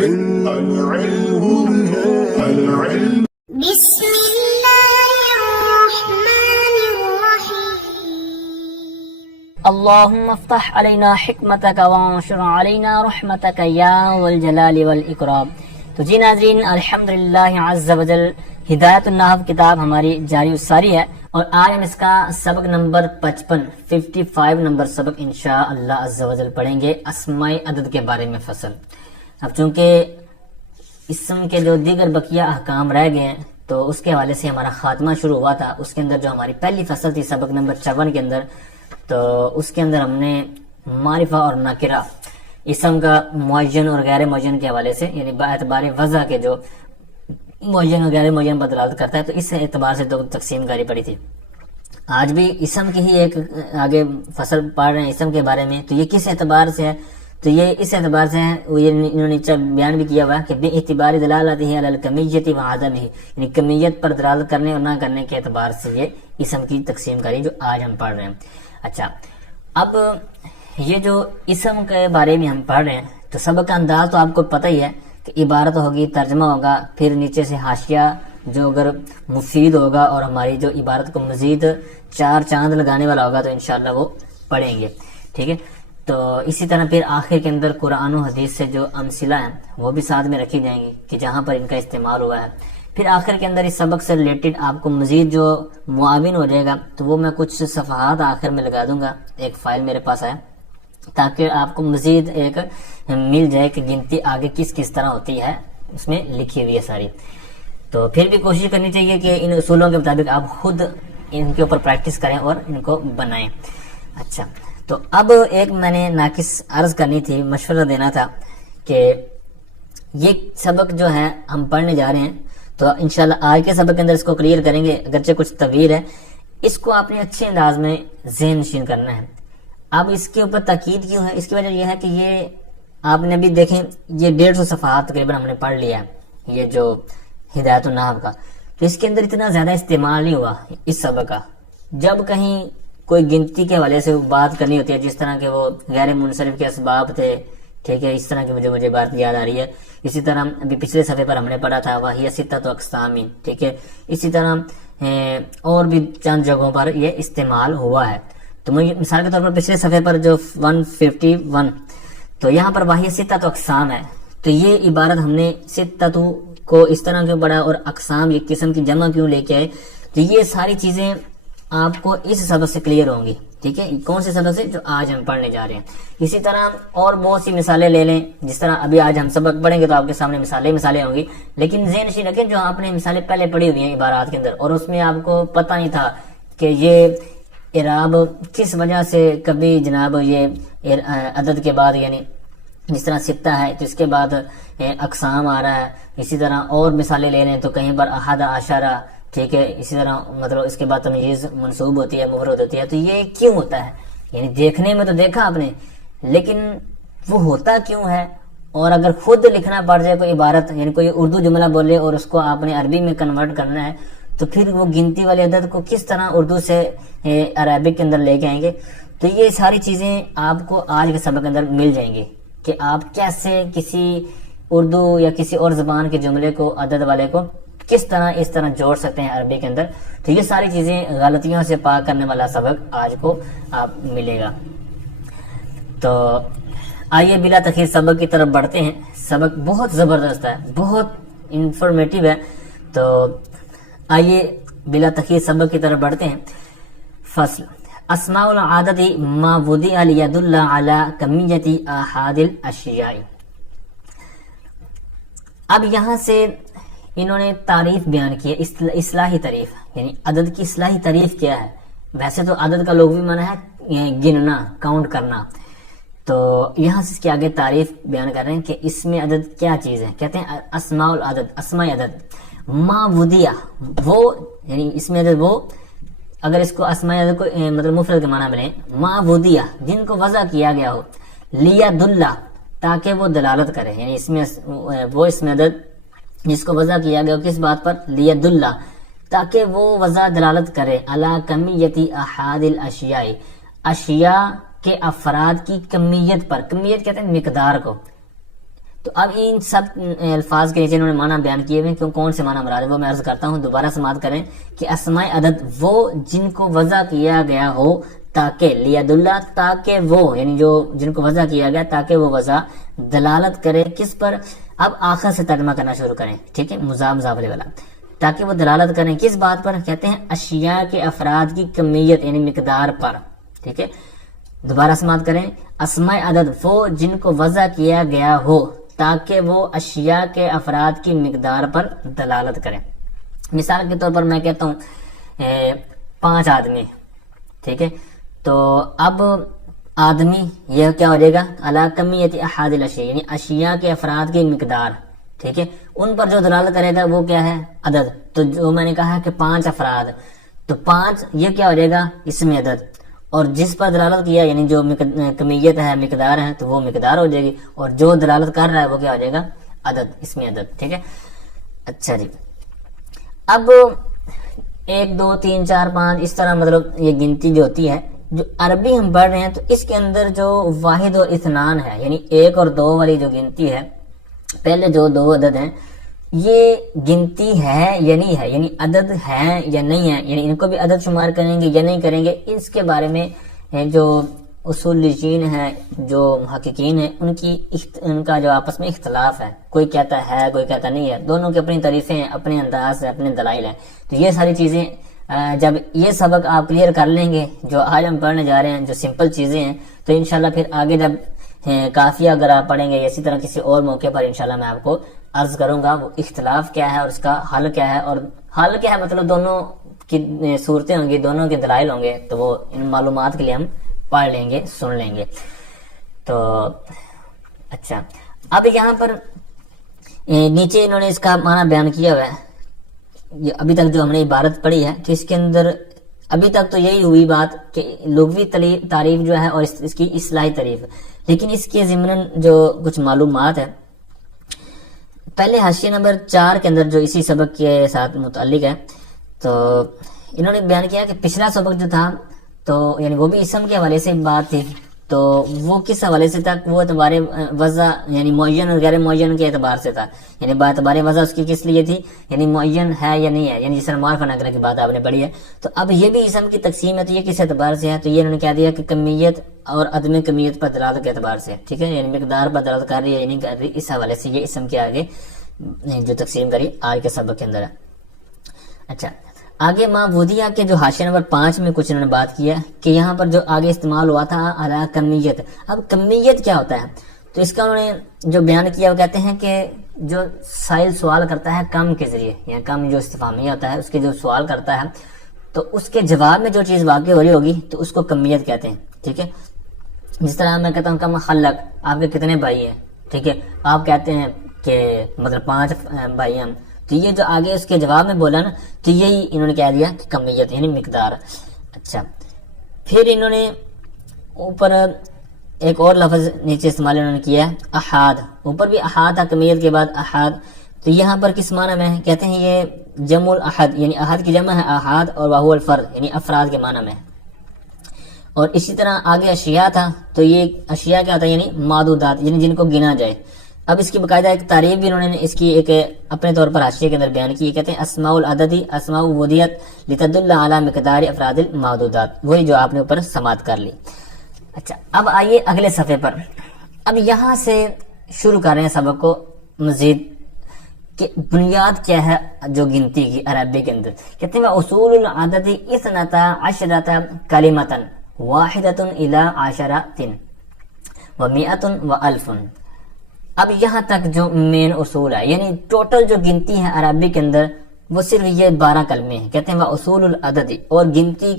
بسم الله الرحمن الرحيم اللهم افتح علينا حکمتک وانشر علينا رحمتک یا والجلال والاکرام۔ تو جی ناظرین، الحمدللہ عز وجل ہدایت النحو کتاب ہماری جاری ساری ہے، اور آج ہم اس کا سبق نمبر 55 نمبر سبق انشاءاللہ عز وجل پڑھیں گے، اسماء عدد کے بارے میں فصل۔ اب چونکہ اسم کے جو دیگر بقیہ احکام رہ گئے ہیں تو اس کے حوالے سے ہمارا خاتمہ شروع ہوا تھا۔ اس کے اندر جو ہماری پہلی فصل تھی سبق نمبر 54 کے اندر، تو اس کے اندر ہم نے معرفہ اور نکرہ، اسم کا معین اور غیر معین کے حوالے سے، یعنی باعتبار وضع کے جو معین اور غیر معین پر دلالت کرتا ہے، تو اس اعتبار سے دو تقسیم کاری پڑی تھی۔ آج بھی اسم کی ہی ایک آگے فصل پڑھ رہے ہیں اسم کے بارے میں، تو یہ کس اعتبار سے ہے؟ تو یہ اس اعتبار سے ہے، یہ انہوں نے بیان بھی کیا ہوا ہے کہ بے اعتبار دلالتہ علی الکمیت و عدمہ، یعنی کمیت پر دلالت کرنے اور نہ کرنے کے اعتبار سے یہ اسم کی تقسیم کاری جو آج ہم پڑھ رہے ہیں۔ اچھا، اب یہ جو اسم کے بارے میں ہم پڑھ رہے ہیں تو سبق کا انداز تو آپ کو پتہ ہی ہے کہ عبارت ہوگی، ترجمہ ہوگا، پھر نیچے سے حاشیہ جو اگر مفید ہوگا اور ہماری جو عبارت کو مزید 4 چاند لگانے والا ہوگا تو انشاءاللہ وہ پڑھیں گے، ٹھیک ہے۔ تو اسی طرح پھر آخر کے اندر قرآن و حدیث سے جو امثلہ ہیں وہ بھی ساتھ میں رکھی جائیں گی کہ جہاں پر ان کا استعمال ہوا ہے۔ پھر آخر کے اندر اس سبق سے ریلیٹڈ آپ کو مزید جو معاون ہو جائے گا تو وہ میں کچھ صفحات آخر میں لگا دوں گا، ایک فائل میرے پاس ہے، تاکہ آپ کو مزید ایک مل جائے کہ گنتی آگے کس کس طرح ہوتی ہے، اس میں لکھی ہوئی ہے ساری۔ تو پھر بھی کوشش کرنی چاہیے کہ ان اصولوں کے مطابق آپ خود ان کے اوپر پریکٹس کریں اور ان کو بنائیں۔ اچھا، تو اب ایک میں نے ناقص عرض کرنی تھی، مشورہ دینا تھا کہ یہ سبق جو ہے ہم پڑھنے جا رہے ہیں تو انشاءاللہ آج کے سبق کے اندر اس کو کلیئر کریں گے، اگرچہ کچھ طویل ہے، اس کو آپ نے اچھے انداز میں ذہن نشین کرنا ہے۔ اب اس کے اوپر تاکید کیوں ہے؟ اس کی وجہ یہ ہے کہ یہ آپ نے ابھی دیکھیں، یہ 150 صفحات تقریباً ہم نے پڑھ لیا ہے یہ جو ہدایت النحو کا، تو اس کے اندر اتنا زیادہ استعمال نہیں ہوا اس سبق کا۔ جب کہیں کوئی گنتی کے حوالے سے بات کرنی ہوتی ہے، جس طرح کہ وہ غیر منصرف کے اسباب تھے، ٹھیک ہے، اس طرح کی مجھے بات یاد آ رہی ہے۔ اسی طرح ابھی پچھلے صفحے پر ہم نے پڑھا تھا وَهِيَ سِتَّةُ أَقْسَامٍ، ٹھیک ہے، اسی طرح اور بھی چند جگہوں پر یہ استعمال ہوا ہے۔ تو مثال کے طور پر پچھلے صفحے پر جو 151، تو یہاں پر وَهِيَ سِتَّةُ أَقْسَام ہے، تو یہ عبارت ہم نے سِتَّةُ کو اس طرح کیوں پڑھا اور اقسام یہ قسم کی جمع کیوں لے کے آئے؟ تو یہ ساری چیزیں آپ کو اس سبق سے کلیئر ہوں گی، ٹھیک ہے، کون سے سبق سے؟ جو آج ہم پڑھنے جا رہے ہیں۔ اسی طرح اور بہت سی مثالیں لے لیں، جس طرح ابھی آج ہم سبق پڑھیں گے تو آپ کے سامنے مثالیں ہوں گی، لیکن ذہن نشین رکھیں جو آپ نے مثالیں پہلے پڑھی ہوئی ہیں عبارات کے اندر، اور اس میں آپ کو پتہ نہیں تھا کہ یہ اعراب کس وجہ سے کبھی جناب یہ عدد کے بعد، یعنی جس طرح ستہ ہے تو اس کے بعد اقسام آ رہا ہے، اسی طرح اور مثالیں لے لیں تو کہیں پر احد عشرہ، ٹھیک ہے، اسی طرح مطلب اس کے بعد تمییز منصوب ہوتی ہے، مفرد ہوتی ہے، تو یہ کیوں ہوتا ہے؟ یعنی دیکھنے میں تو دیکھا آپ نے، لیکن وہ ہوتا کیوں ہے؟ اور اگر خود لکھنا پڑ جائے کوئی عبارت، یعنی کوئی اردو جملہ بولے اور اس کو آپ نے عربی میں کنورٹ کرنا ہے، تو پھر وہ گنتی والے عدد کو کس طرح اردو سے عربک کے اندر لے کے آئیں گے؟ تو یہ ساری چیزیں آپ کو آج کے سبق کے اندر مل جائیں گی کہ آپ کیسے کسی اردو یا کسی اور زبان کے جملے کو، عدد والے کو کس طرح اس طرح جوڑ سکتے ہیں عربی کے اندر۔ تو یہ ساری چیزیں غلطیوں سے پاک کرنے والا سبق آج کو آپ ملے گا۔ تو آئیے بلا تاخیر سبق کی طرف بڑھتے ہیں۔ سبق بہت زبردست ہے، بہت انفارمیٹیو ہے، تو آئیے بلا تاخیر سبق کی طرف بڑھتے ہیں۔ فصل اسماء العدد ما وضع ليدل على کمیت احاد الاشیاء۔ اب یہاں سے انہوں نے تعریف بیان کی ہے، اصلاحی تعریف، یعنی عدد کی اصلاحی تعریف کیا ہے؟ ویسے تو عدد کا لغوی معنی ہے گننا، کاؤنٹ کرنا، تو یہاں سے اس کے آگے تعریف بیان کر رہے ہیں کہ اس میں عدد کیا چیز ہے۔ کہتے ہیں اسماء العدد، اسماء عدد، ما وضع، وہ یعنی اس میں عدد وہ، اگر اس کو اسماء عدد کو مطلب مفرد کے معنی بنیں، ما وضع، جن کو وضع کیا گیا ہو، لیدل، تاکہ وہ دلالت کرے، یعنی اس میں وہ اس میں عدد جس کو وضع کیا گیا کس بات پر؟ لیدل، تاکہ وہ وضع دلالت کرے علی کمیت احاد الاشیاء، اشیاء کے افراد کی کمیت پر۔ کمیت کہتے ہیں مقدار کو، تو اب ان سب الفاظ کے نیچے انہوں نے معنی بیان کیے ہوئے کیوں کون سے معنی مراد ہے وہ میں عرض کرتا ہوں، دوبارہ سماعت کریں کہ اسماء عدد وہ جن کو وضع کیا گیا ہو تاکہ لید اللہ، تاکہ وہ یعنی جو جن کو وضع کیا گیا تاکہ وہ وضع دلالت کرے کس پر. اب آخر سے ترجمہ کرنا شروع کریں، ٹھیک ہے، مضاف مضاف والا، تاکہ وہ دلالت کریں کس بات پر، کہتے ہیں اشیاء کے افراد کی کمیت یعنی مقدار پر. ٹھیک ہے، دوبارہ سماعت کریں، اسماء عدد وہ جن کو وضع کیا گیا ہو تاکہ وہ اشیاء کے افراد کی مقدار پر دلالت کریں. مثال کے طور پر میں کہتا ہوں 5 آدمی، ٹھیک ہے، تو اب آدمی یہ کیا ہو جائے گا، علی کمیت احاد الاشیاء یعنی اشیاء کے افراد کی مقدار، ٹھیک ہے، ان پر جو دلالت کرے گا وہ کیا ہے، عدد. تو جو میں نے کہا کہ 5 افراد، تو 5 یہ کیا ہو جائے گا، اسم عدد، اور جس پر دلالت کیا یعنی جو کمیت ہے مقدار ہے تو وہ مقدار ہو جائے گی، اور جو دلالت کر رہا ہے وہ کیا ہو جائے گا، عدد، اسم عدد. ٹھیک ہے، اچھا جی. اب 1 2 3 4 5 اس طرح مطلب یہ گنتی جو ہوتی ہے، جو عربی ہم پڑھ رہے ہیں تو اس کے اندر جو واحد اور اثنان ہے یعنی 1 اور 2 والی جو گنتی ہے، پہلے جو 2 عدد ہیں یہ گنتی ہے یا نہیں ہے، یعنی عدد ہے یا نہیں ہے، یعنی ان کو بھی عدد شمار کریں گے یا نہیں کریں گے، اس کے بارے میں جو اصولیین ہیں، جو محققین ہیں، ان کا جو آپس میں اختلاف ہے. کوئی کہتا ہے کوئی کہتا نہیں ہے، دونوں کی اپنی تعریفیں ہیں، اپنے انداز سے اپنے دلائل ہیں. تو یہ ساری چیزیں جب یہ سبق آپ کلیئر کر لیں گے جو آج ہم پڑھنے جا رہے ہیں، جو سمپل چیزیں ہیں، تو انشاءاللہ پھر آگے جب کافیہ اگر آپ پڑھیں گے اسی طرح کسی اور موقع پر انشاءاللہ میں آپ کو عرض کروں گا وہ اختلاف کیا ہے اور اس کا حل کیا ہے. اور حل کیا ہے مطلب دونوں کی صورتیں ہوں گی، دونوں کے دلائل ہوں گے، تو وہ ان معلومات کے لیے ہم پڑھ لیں گے، سن لیں گے. تو اچھا، اب یہاں پر نیچے انہوں نے اس کا معنی بیان کیا ہوا ہے. یہ ابھی تک جو ہم نے عبارت پڑھی ہے تو اس کے اندر ابھی تک تو یہی ہوئی بات کہ لغوی تعریف جو ہے اور اس کی اصطلاحی تعریف، لیکن اس کے ضمن جو کچھ معلومات ہے. پہلے حاشیہ نمبر 4 کے اندر جو اسی سبق کے ساتھ متعلق ہے، تو انہوں نے بیان کیا کہ پچھلا سبق جو تھا تو یعنی وہ بھی اسم کے حوالے سے بات تھی، تو وہ کس حوالے سے تھا، وہ اعتبار وضع یعنی معین اور غیر معین کے اعتبار سے تھا. یعنی باعتبار وضع اس کی کس لیے تھی، یعنی معین ہے یا نہیں ہے، یعنی جس طرح معرفہ نکرہ کی بات آپ نے پڑھی ہے. تو اب یہ بھی اسم کی تقسیم ہے، تو یہ کس اعتبار سے ہے، تو یہ انہوں نے کہہ دیا کہ کمیت اور عدم کمیت پر دلالت کے اعتبار سے، ٹھیک ہے، یعنی مقدار پر دلالت کر رہی ہے یا نہیں کر رہی، اس حوالے سے یہ اسم کے آگے جو تقسیم کری آج کے سبق کے اندر ہے. اچھا، آگے معبودیہ کے جو حاشیہ نمبر 5 میں کچھ انہوں نے بات کیا کہ یہاں پر جو آگے استعمال ہوا تھا علی کمیت. اب کمیت کیا ہوتا ہے، تو اس کا انہوں نے جو بیان کیا وہ کہتے ہیں کہ جو سائل سوال کرتا ہے کم کے ذریعے، یعنی کم جو استفہامیہ ہوتا ہے اس کے جو سوال کرتا ہے تو اس کے جواب میں جو چیز واقع ہو رہی ہوگی تو اس کو کمیت کہتے ہیں. ٹھیک ہے، جس طرح میں کہتا ہوں کم خلق، آپ کے کتنے بھائی ہیں، ٹھیک ہے، آپ کہتے ہیں کہ مطلب 5 بھائی ہیں، تو یہ جو آگے اس کے جواب میں بولا نا، تو یہی انہوں نے کہہ دیا کہ کمیت یعنی مقدار. اچھا، پھر انہوں نے اوپر ایک اور لفظ نیچے استعمال انہوں نے کیا ہے احاد. اوپر بھی احاد تھا، کمیت کے بعد احاد. تو یہاں پر کس معنی میں ہے، کہتے ہیں یہ جمع الاحد یعنی احد کی جمع ہے احاد، اور وہو الفرد یعنی افراد کے معنی میں. اور اسی طرح آگے اشیاء تھا، تو یہ اشیاء کیا ہوتا ہے، یعنی معدودات یعنی جن کو گنا جائے. اب اس کی باقاعدہ ایک تعریف بھی انہوں نے اس کی ایک اپنے طور پر حاشیے کے اندر بیان کی. کہتے ہیں اسماء العددی اسماء وضعیت لتدل علی مقدار افراد المعدودات، وہی جو آپ نے اوپر سماعت کر لی. اچھا، اب آئیے اگلے صفحے پر. اب یہاں سے شروع کر رہے ہیں سبق کو مزید کہ بنیاد کیا ہے جو گنتی کی عربی کے اندر. کہتے ہیں اصول العدد 12 کلمۃ واحدۃ الی 10 و100 و1000. اب یہاں تک جو مین اصول ہے، یعنی ٹوٹل جو گنتی ہے عربی کے اندر وہ صرف یہ 12 کلمے ہیں. کہتے ہیں وہ اصول العدد، اور گنتی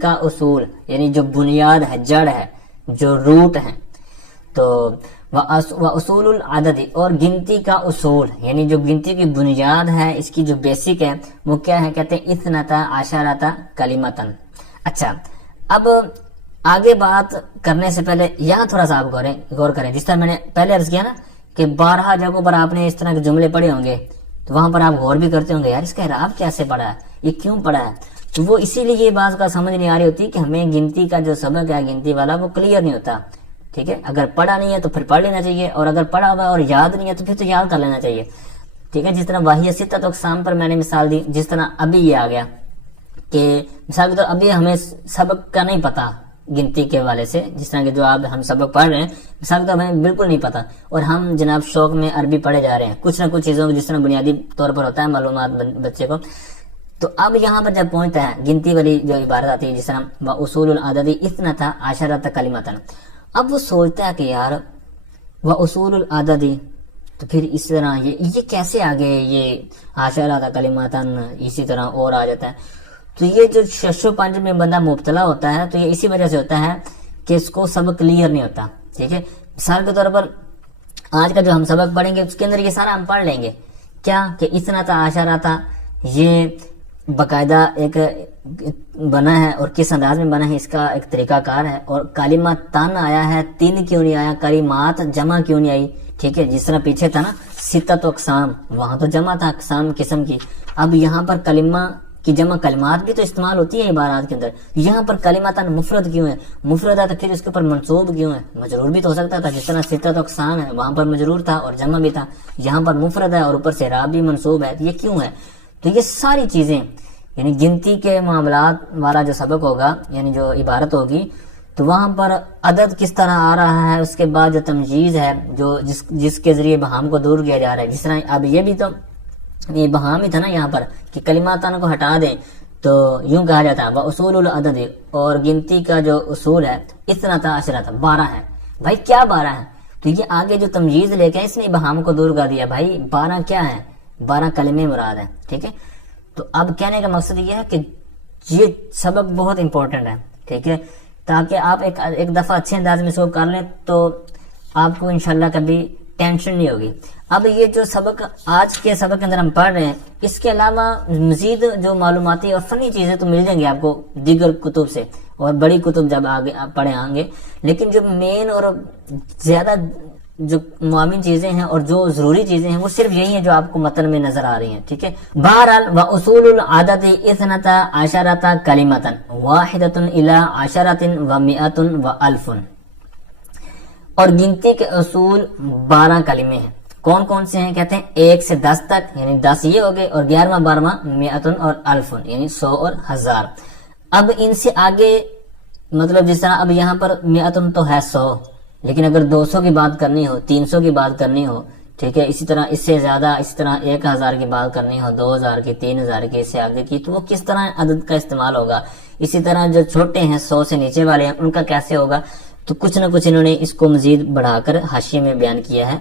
کا اصول یعنی جو بنیاد ہے، جڑ ہے، جو روٹ ہے. تو وہ اصول العدد، اور گنتی کا اصول یعنی جو گنتی کی بنیاد ہے، اس کی جو بیسک ہے وہ کیا ہے، کہتے ہیں 12 کلمۃ. اچھا، اب آگے بات کرنے سے پہلے یہاں تھوڑا سا آپ غور کریں. جس طرح میں نے پہلے عرض کیا نا کہ 12 جگہوں پر آپ نے اس طرح کے جملے پڑھے ہوں گے، تو وہاں پر آپ غور بھی کرتے ہوں گے یار اس کا اعراب کیسے پڑھا ہے، یہ کیوں پڑھا ہے. تو وہ اسی لیے یہ بات کا سمجھ نہیں آ رہی ہوتی کہ ہمیں گنتی کا جو سبق ہے گنتی والا وہ کلیئر نہیں ہوتا. ٹھیک ہے. اگر پڑھا نہیں ہے تو پھر پڑھ لینا چاہیے, اور اگر پڑھا ہوا اور یاد نہیں ہے تو پھر تو یاد کر لینا چاہیے, ٹھیک ہے. جس طرح واحد ستۃ اقسام پر میں نے مثال دی, جس طرح ابھی یہ آ گیا کہ مثال کے طور ابھی ہمیں سبق کا نہیں پتا گنتی کے حوالے سے, جس طرح کہ جو آپ ہم سبق پڑھ رہے ہیں مثال کے طور ہمیں بالکل نہیں پتا, اور ہم جناب شوق میں عربی پڑھے جا رہے ہیں کچھ نہ کچھ چیزوں جس طرح بنیادی طور پر ہوتا ہے معلومات بچے کو. تو اب یہاں پر جب پہنچتا ہے گنتی والی جو عبارت آتی ہے جس طرح وَأُصُولُ الْعَدَدِ اثْنَتَا عَشَرَةَ کَلِمَةً, اب وہ سوچتا ہے کہ یار وَأُصُولُ الْعَدَدِ, تو پھر اس طرح یہ کیسے آگے یہ عَشَرَةَ کَلِمَةً اسی طرح اور آ جاتا ہے. تو یہ جو شش و پنج میں بندہ مبتلا ہوتا ہے تو یہ اسی وجہ سے ہوتا ہے کہ اس کو سبق کلیئر نہیں ہوتا, ٹھیک ہے. مثال کے طور پر آج کا جو ہم سبق پڑھیں گے اس کے اندر یہ سارا ہم پڑھ لیں گے کیا کہ اثنتا عشرۃ یہ باقاعدہ ایک بنا ہے اور کس انداز میں بنا ہے اس کا ایک طریقہ کار ہے, اور کلمہ تن آیا ہے تین کیوں نہیں آیا, کلمات جمع کیوں نہیں آئی, ٹھیک ہے. جس طرح پیچھے تھا نا ستۃ اقسام, وہاں تو جمع تھا اقسام قسم کی, اب یہاں پر کلمہ کی جمع کلمات بھی تو استعمال ہوتی ہے عبارات کے اندر, یہاں پر کلماتن مفرد کیوں ہے, مفرد ہے تو پھر اس کے اوپر منصوب کیوں ہے, مجرور بھی تو ہو سکتا تھا. جس طرح ستۃ اقسام ہے وہاں پر مجرور تھا اور جمع بھی تھا, یہاں پر مفرد ہے اور اوپر سے اعراب بھی منصوب ہے, یہ کیوں ہے. تو یہ ساری چیزیں یعنی گنتی کے معاملات والا جو سبق ہوگا یعنی جو عبارت ہوگی تو وہاں پر عدد کس طرح آ رہا ہے, اس کے بعد جو تمجیز ہے جو جس کے ذریعے بہام کو دور کیا جا رہا ہے. جس طرح اب یہ بھی تو یہ بہام ہی تھا نا یہاں پر کہ کلماتن کو ہٹا دیں تو یوں کہا جاتا ہے وَأُصُولُ الْعَدَدِ, اور گنتی کا جو اصول ہے اثنتا عشرۃ 12 ہے. بھائی کیا 12 ہے, تو یہ آگے جو تمجیز لے کے اس نے بہام کو دور کر دیا, بھائی 12 کیا ہے, 12 کلمے مراد ہے, ٹھیک ہے. تو اب کہنے کا مقصد یہ ہے کہ یہ سبق بہت امپورٹنٹ ہے, ٹھیک ہے, تاکہ آپ ایک دفعہ اچھے انداز میں اس کو کر لیں تو آپ کو انشاءاللہ کبھی ٹینشن نہیں ہوگی. اب یہ جو سبق آج کے سبق کے اندر ہم پڑھ رہے ہیں اس کے علاوہ مزید جو معلوماتی اور فنی چیزیں تو مل جائیں گی آپ کو دیگر کتب سے اور بڑی کتب جب آگے آپ پڑھے آئیں گے, لیکن جو مین اور زیادہ جو معاون چیزیں ہیں اور جو ضروری چیزیں ہیں وہ صرف یہی ہیں جو آپ کو متن میں نظر آ رہی ہیں, ٹھیک ہے. بہرحال وَأُصُولُ الْعَدَدِ اثْنَتَا عَشَرَةَ كَلِمَةً وَاحِدَةٌ إِلَىٰ عَشَرَةٍ وَمِئَةٌ وَأَلْفٌ, اور گنتی کے اصول 12 کلمے ہیں. کون کون سے ہیں, کہتے ہیں 1 سے 10 تک یعنی 10 یہ ہو گئے, اور 11واں 12واں مئتن اور الفن یعنی 100 اور 1000. اب ان سے آگے مطلب جس طرح اب یہاں پر مئتن تو ہے 100, لیکن اگر 200 کی بات کرنی ہو 300 کی بات کرنی ہو, ٹھیک ہے, اسی طرح اس سے زیادہ اس طرح 1000 کی بات کرنی ہو, 2000 کی, 3000 کی, اس سے آگے کی, تو وہ کس طرح عدد کا استعمال ہوگا. اسی طرح جو چھوٹے ہیں 100 سے نیچے والے ہیں ان کا کیسے ہوگا, تو کچھ نہ کچھ انہوں نے اس کو مزید بڑھا کر حاشیے میں بیان کیا ہے.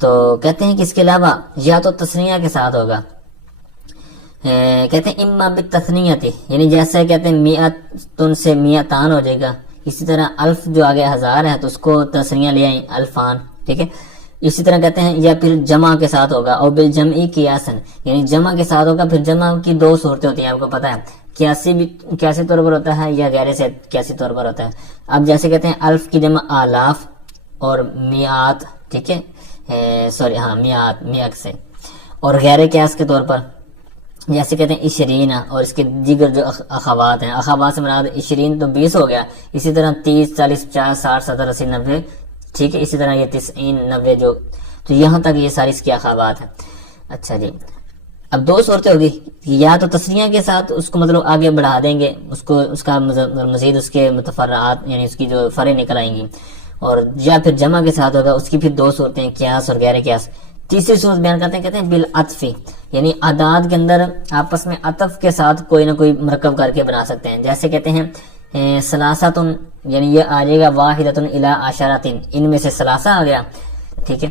تو کہتے ہیں کہ اس کے علاوہ یا تو تثنیہ کے ساتھ ہوگا, کہتے ہیں اما بالتثنیۃ یعنی جیسے کہتے ہیں مئتن سے مئتان ہو جائے گا. اسی طرح الف جو آگے 1000 ہے تو اس کو تثنیہ لے آئیں الفان, ٹھیک ہے. اسی طرح کہتے ہیں یا پھر جمع کے ساتھ ہوگا, اور بالجمع قیاسن یعنی جمع کے ساتھ ہوگا. پھر جمع کی 2 صورتیں ہوتی ہیں آپ کو پتا ہے, قیاسی بھی قیاسی طور پر ہوتا ہے یا غیر سے قیاسی طور پر ہوتا ہے. اب جیسے کہتے ہیں الف کی جمع آلاف اور میعات, ٹھیک ہے, سوری ہاں میعات سے, اور غیر قیاس کے طور پر جیسے کہتے ہیں 20 اور اس کے دیگر جو اخوات ہیں, اخوات سے مراد 20 تو 20 ہو گیا. اسی طرح 30 40 50 60 70 80 90, ٹھیک ہے. اسی طرح یہ 90 90 جو, تو یہاں تک یہ ساری اس کی اخوات ہیں. اچھا جی, اب 2 صورتیں ہوگی, یا تو تثنیہ کے ساتھ اس کو مطلب آگے بڑھا دیں گے, اس کو اس کا مزید اس کے متفرعات یعنی اس کی جو فرع نکل آئیں گی, اور یا پھر جمع کے ساتھ ہوگا. اس کی پھر 2 صورتیں قیاس اور غیر قیاس. تیسری صورت بیان کرتے ہیں, کہتے ہیں بالعطف یعنی اعداد کے اندر آپس میں عطف کے ساتھ کوئی نہ کوئی مرکب کر کے بنا سکتے ہیں. جیسے کہتے ہیں ثلاثۃ یعنی یہ آ جائے گا واحدۃ الی عشرۃ, ان میں سے ثلاثہ آ گیا, ٹھیک ہے,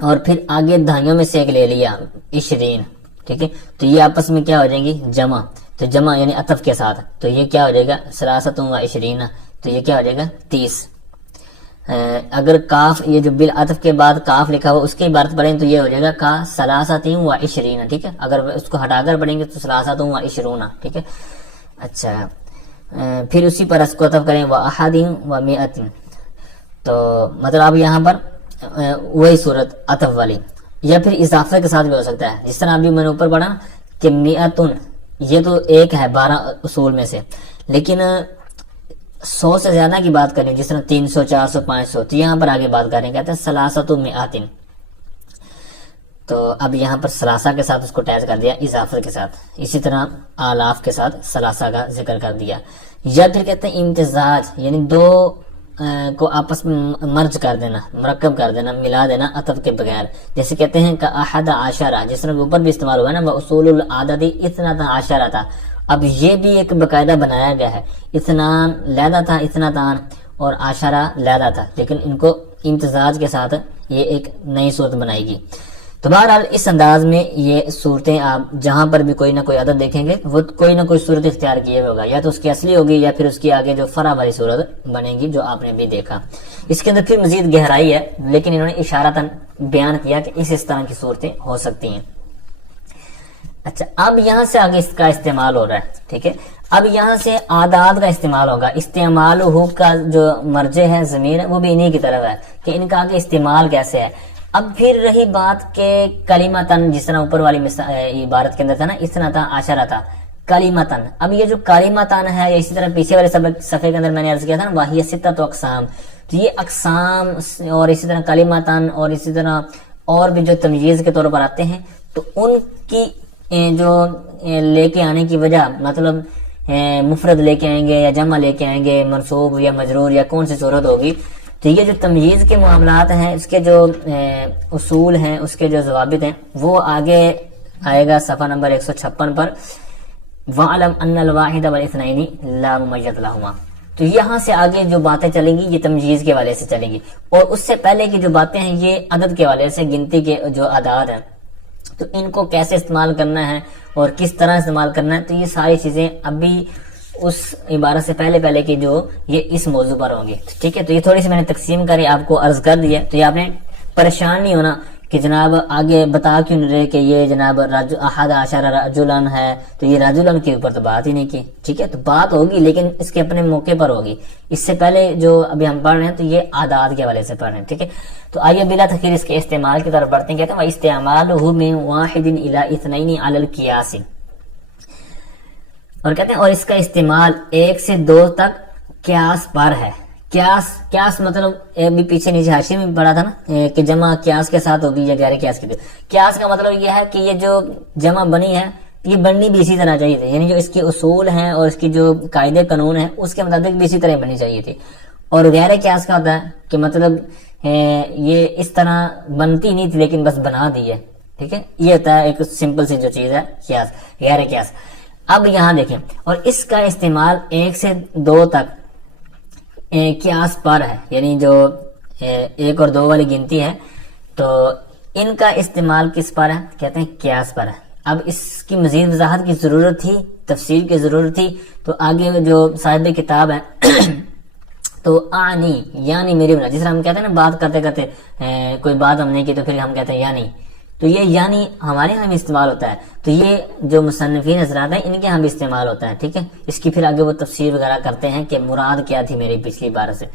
اور پھر آگے دہائیوں میں سے ایک لے لیا 20, ٹھیک ہے. تو یہ آپس میں کیا ہو جائیں گی جمع, تو جمع یعنی عطف کے ساتھ, تو یہ کیا ہو جائے گا ثلاثۃ و 20, تو یہ کیا ہو جائے گا 30. اگر کاف یہ جو بالعطف کے بعد کاف لکھا ہوا اس کی عبارت پڑھیں تو یہ ہو جائے گا کا ثلاثۃ و 20, ٹھیک ہے. اگر اس کو ہٹا کر پڑھیں گے تو ثلاثۃ و 20, ٹھیک ہے. اچھا, پھر اسی پر اس کو عطف کریں واحد و مئۃ, تو مطلب اب یہاں پر وہی صورت عطف والی, یا پھر اضافے کے ساتھ بھی ہو سکتا ہے. جس طرح ابھی میں نے اوپر پڑھا کہ مئۃ یہ تو ایک ہے 12 اصول میں سے, لیکن 100 سے زیادہ کی بات کریں جس طرح 300 400 500 تو یہاں پر آگے بات کریں کہتے ہیں سلاسۃ مئاتن. تو اب یہاں پر سلاسہ کے ساتھ اس کو اٹیچ کر دیا اضافت کے ساتھ. اسی طرح آلاف کے ساتھ سلاسہ کا ذکر کر دیا. یا پھر کہتے ہیں امتزاج یعنی دو کو آپس میں مرج کر دینا, مرکب کر دینا, ملا دینا عطف کے بغیر. جیسے کہتے ہیں کہ احد عشرہ جس طرح اوپر بھی استعمال ہوا نا وہ اصول العدد اثنتا عشرہ تھا. اب یہ بھی ایک باقاعدہ بنایا گیا ہے. اثنان لیدا تھا, اثنتان اور عشرہ لیدا تھا, لیکن ان کو امتزاج کے ساتھ یہ ایک نئی صورت بنائے گی. تو بہرحال اس انداز میں یہ صورتیں آپ جہاں پر بھی کوئی نہ کوئی عدد دیکھیں گے وہ کوئی نہ کوئی صورت اختیار کیے ہوگا, یا تو اس کی اصلی ہوگی یا پھر اس کی آگے جو فرع والی صورت بنے گی جو آپ نے بھی دیکھا. اس کے اندر پھر مزید گہرائی ہے, لیکن انہوں نے اشارتاً بیان کیا کہ اس طرح کی صورتیں ہو سکتی ہیں. اچھا, اب یہاں سے آگے اس کا استعمال ہو رہا ہے. ٹھیک ہے, اب یہاں سے اعداد کا استعمال ہوگا. استعمال ہو کا جو مرجع ہے ضمیر ہے وہ بھی انہی کی طرف ہے کہ ان کا آگے استعمال کیسے ہے. اب پھر رہی بات کہ کلمتن جس طرح اوپر والی عبارت کے اندر تھا نا اثنتا عشرہ تھا کلمتن. اب یہ جو کلمتن ہے یا اسی طرح پیچھے والے صفحے کے اندر میں نے عرض کیا تھا نا وہی ستۃ اقسام, تو یہ اقسام اور اسی طرح کلمتن اور اسی طرح اور بھی جو تمییز کے طور پر آتے ہیں تو ان کی جو لے کے آنے کی وجہ مطلب مفرد لے کے آئیں گے یا جمع لے کے آئیں گے, منصوب یا مجرور یا کون سی صورت ہوگی. تو یہ جو تمییز کے معاملات ہیں اس کے جو اصول ہیں اس کے جو ضوابط ہیں وہ آگے آئے گا صفحہ نمبر 156 پر. وَعْلَمْ أَنَّ الْوَاحِدَ وَالْإِثْنَيْنِ لَا مُمَيَّزَ لَهُمَا. تو یہاں سے آگے جو باتیں چلیں گی یہ تمییز کے والے سے چلیں گی, اور اس سے پہلے کی جو باتیں ہیں یہ عدد کے والے سے, گنتی کے جو اعداد ہیں تو ان کو کیسے استعمال کرنا ہے اور کس طرح استعمال کرنا ہے. تو یہ ساری چیزیں ابھی اس عبارت سے پہلے کی جو یہ اس موضوع پر ہوں گے. ٹھیک ہے, تو یہ تھوڑی سی میں نے تقسیم کری آپ کو عرض کر دیا. تو یہ آپ نے پریشان نہیں ہونا کہ جناب آگے بتا کیوں نہیں رہے کہ یہ جناب احد عشرہ رجلن ہے تو یہ رجلن کے اوپر تو بات ہی نہیں کی. ٹھیک ہے, تو بات ہوگی لیکن اس کے اپنے موقع پر ہوگی. اس سے پہلے جو ابھی ہم پڑھ رہے ہیں تو یہ اعداد کے حوالے سے پڑھ رہے ہیں. ٹھیک ہے, تو آئیے بلا تاخیر اس کے استعمال کی طرف بڑھتے ہیں. کہتے ہیں استعمالہ من واحد الی اثنین علی القیاس, اور کہتے ہیں اور اس کا استعمال 1 سے 2 تک قیاس پر ہے. قیاس مطلب ابھی پیچھے نیچے حاشیے میں پڑھا تھا نا کہ جمع قیاس کے ساتھ ہوگی یا غیر قیاس کے ساتھ. قیاس کا مطلب یہ ہے کہ یہ جو جمع بنی ہے یہ بننی بھی اسی طرح چاہیے تھی, یعنی جو اس کے اصول ہیں اور اس کی جو قاعدے قانون ہیں اس کے مطابق بھی اسی طرح بننی چاہیے تھی. اور غیر قیاس کا ہوتا ہے کہ مطلب یہ اس طرح بنتی نہیں تھی لیکن بس بنا دی ہے. ٹھیک ہے, یہ ہوتا ہے ایک سمپل سی جو چیز ہے قیاس, غیر قیاس. اب یہاں دیکھیں, اور اس کا استعمال 1 سے 2 تک قیاس پر ہے, یعنی جو 1 اور 2 والی گنتی ہے تو ان کا استعمال کس پر ہے, کہتے ہیں قیاس پر ہے. اب اس کی مزید وضاحت کی ضرورت تھی, تفصیل کی ضرورت تھی, تو آگے جو صاحب کتاب ہے تو آنی یعنی میری بنا, جس طرح ہم کہتے ہیں نا بات کرتے کرتے کوئی بات ہم نہیں کی تو پھر ہم کہتے ہیں یعنی, تو یہ یعنی ہمارے یہاں بھی استعمال ہوتا ہے. تو یہ جو مصنفین حضرات ہیں ان کے یہاں بھی استعمال ہوتا ہے. ٹھیک ہے, اس کی پھر آگے وہ تفسیر وغیرہ کرتے ہیں کہ مراد کیا تھی میری پچھلی بار سے.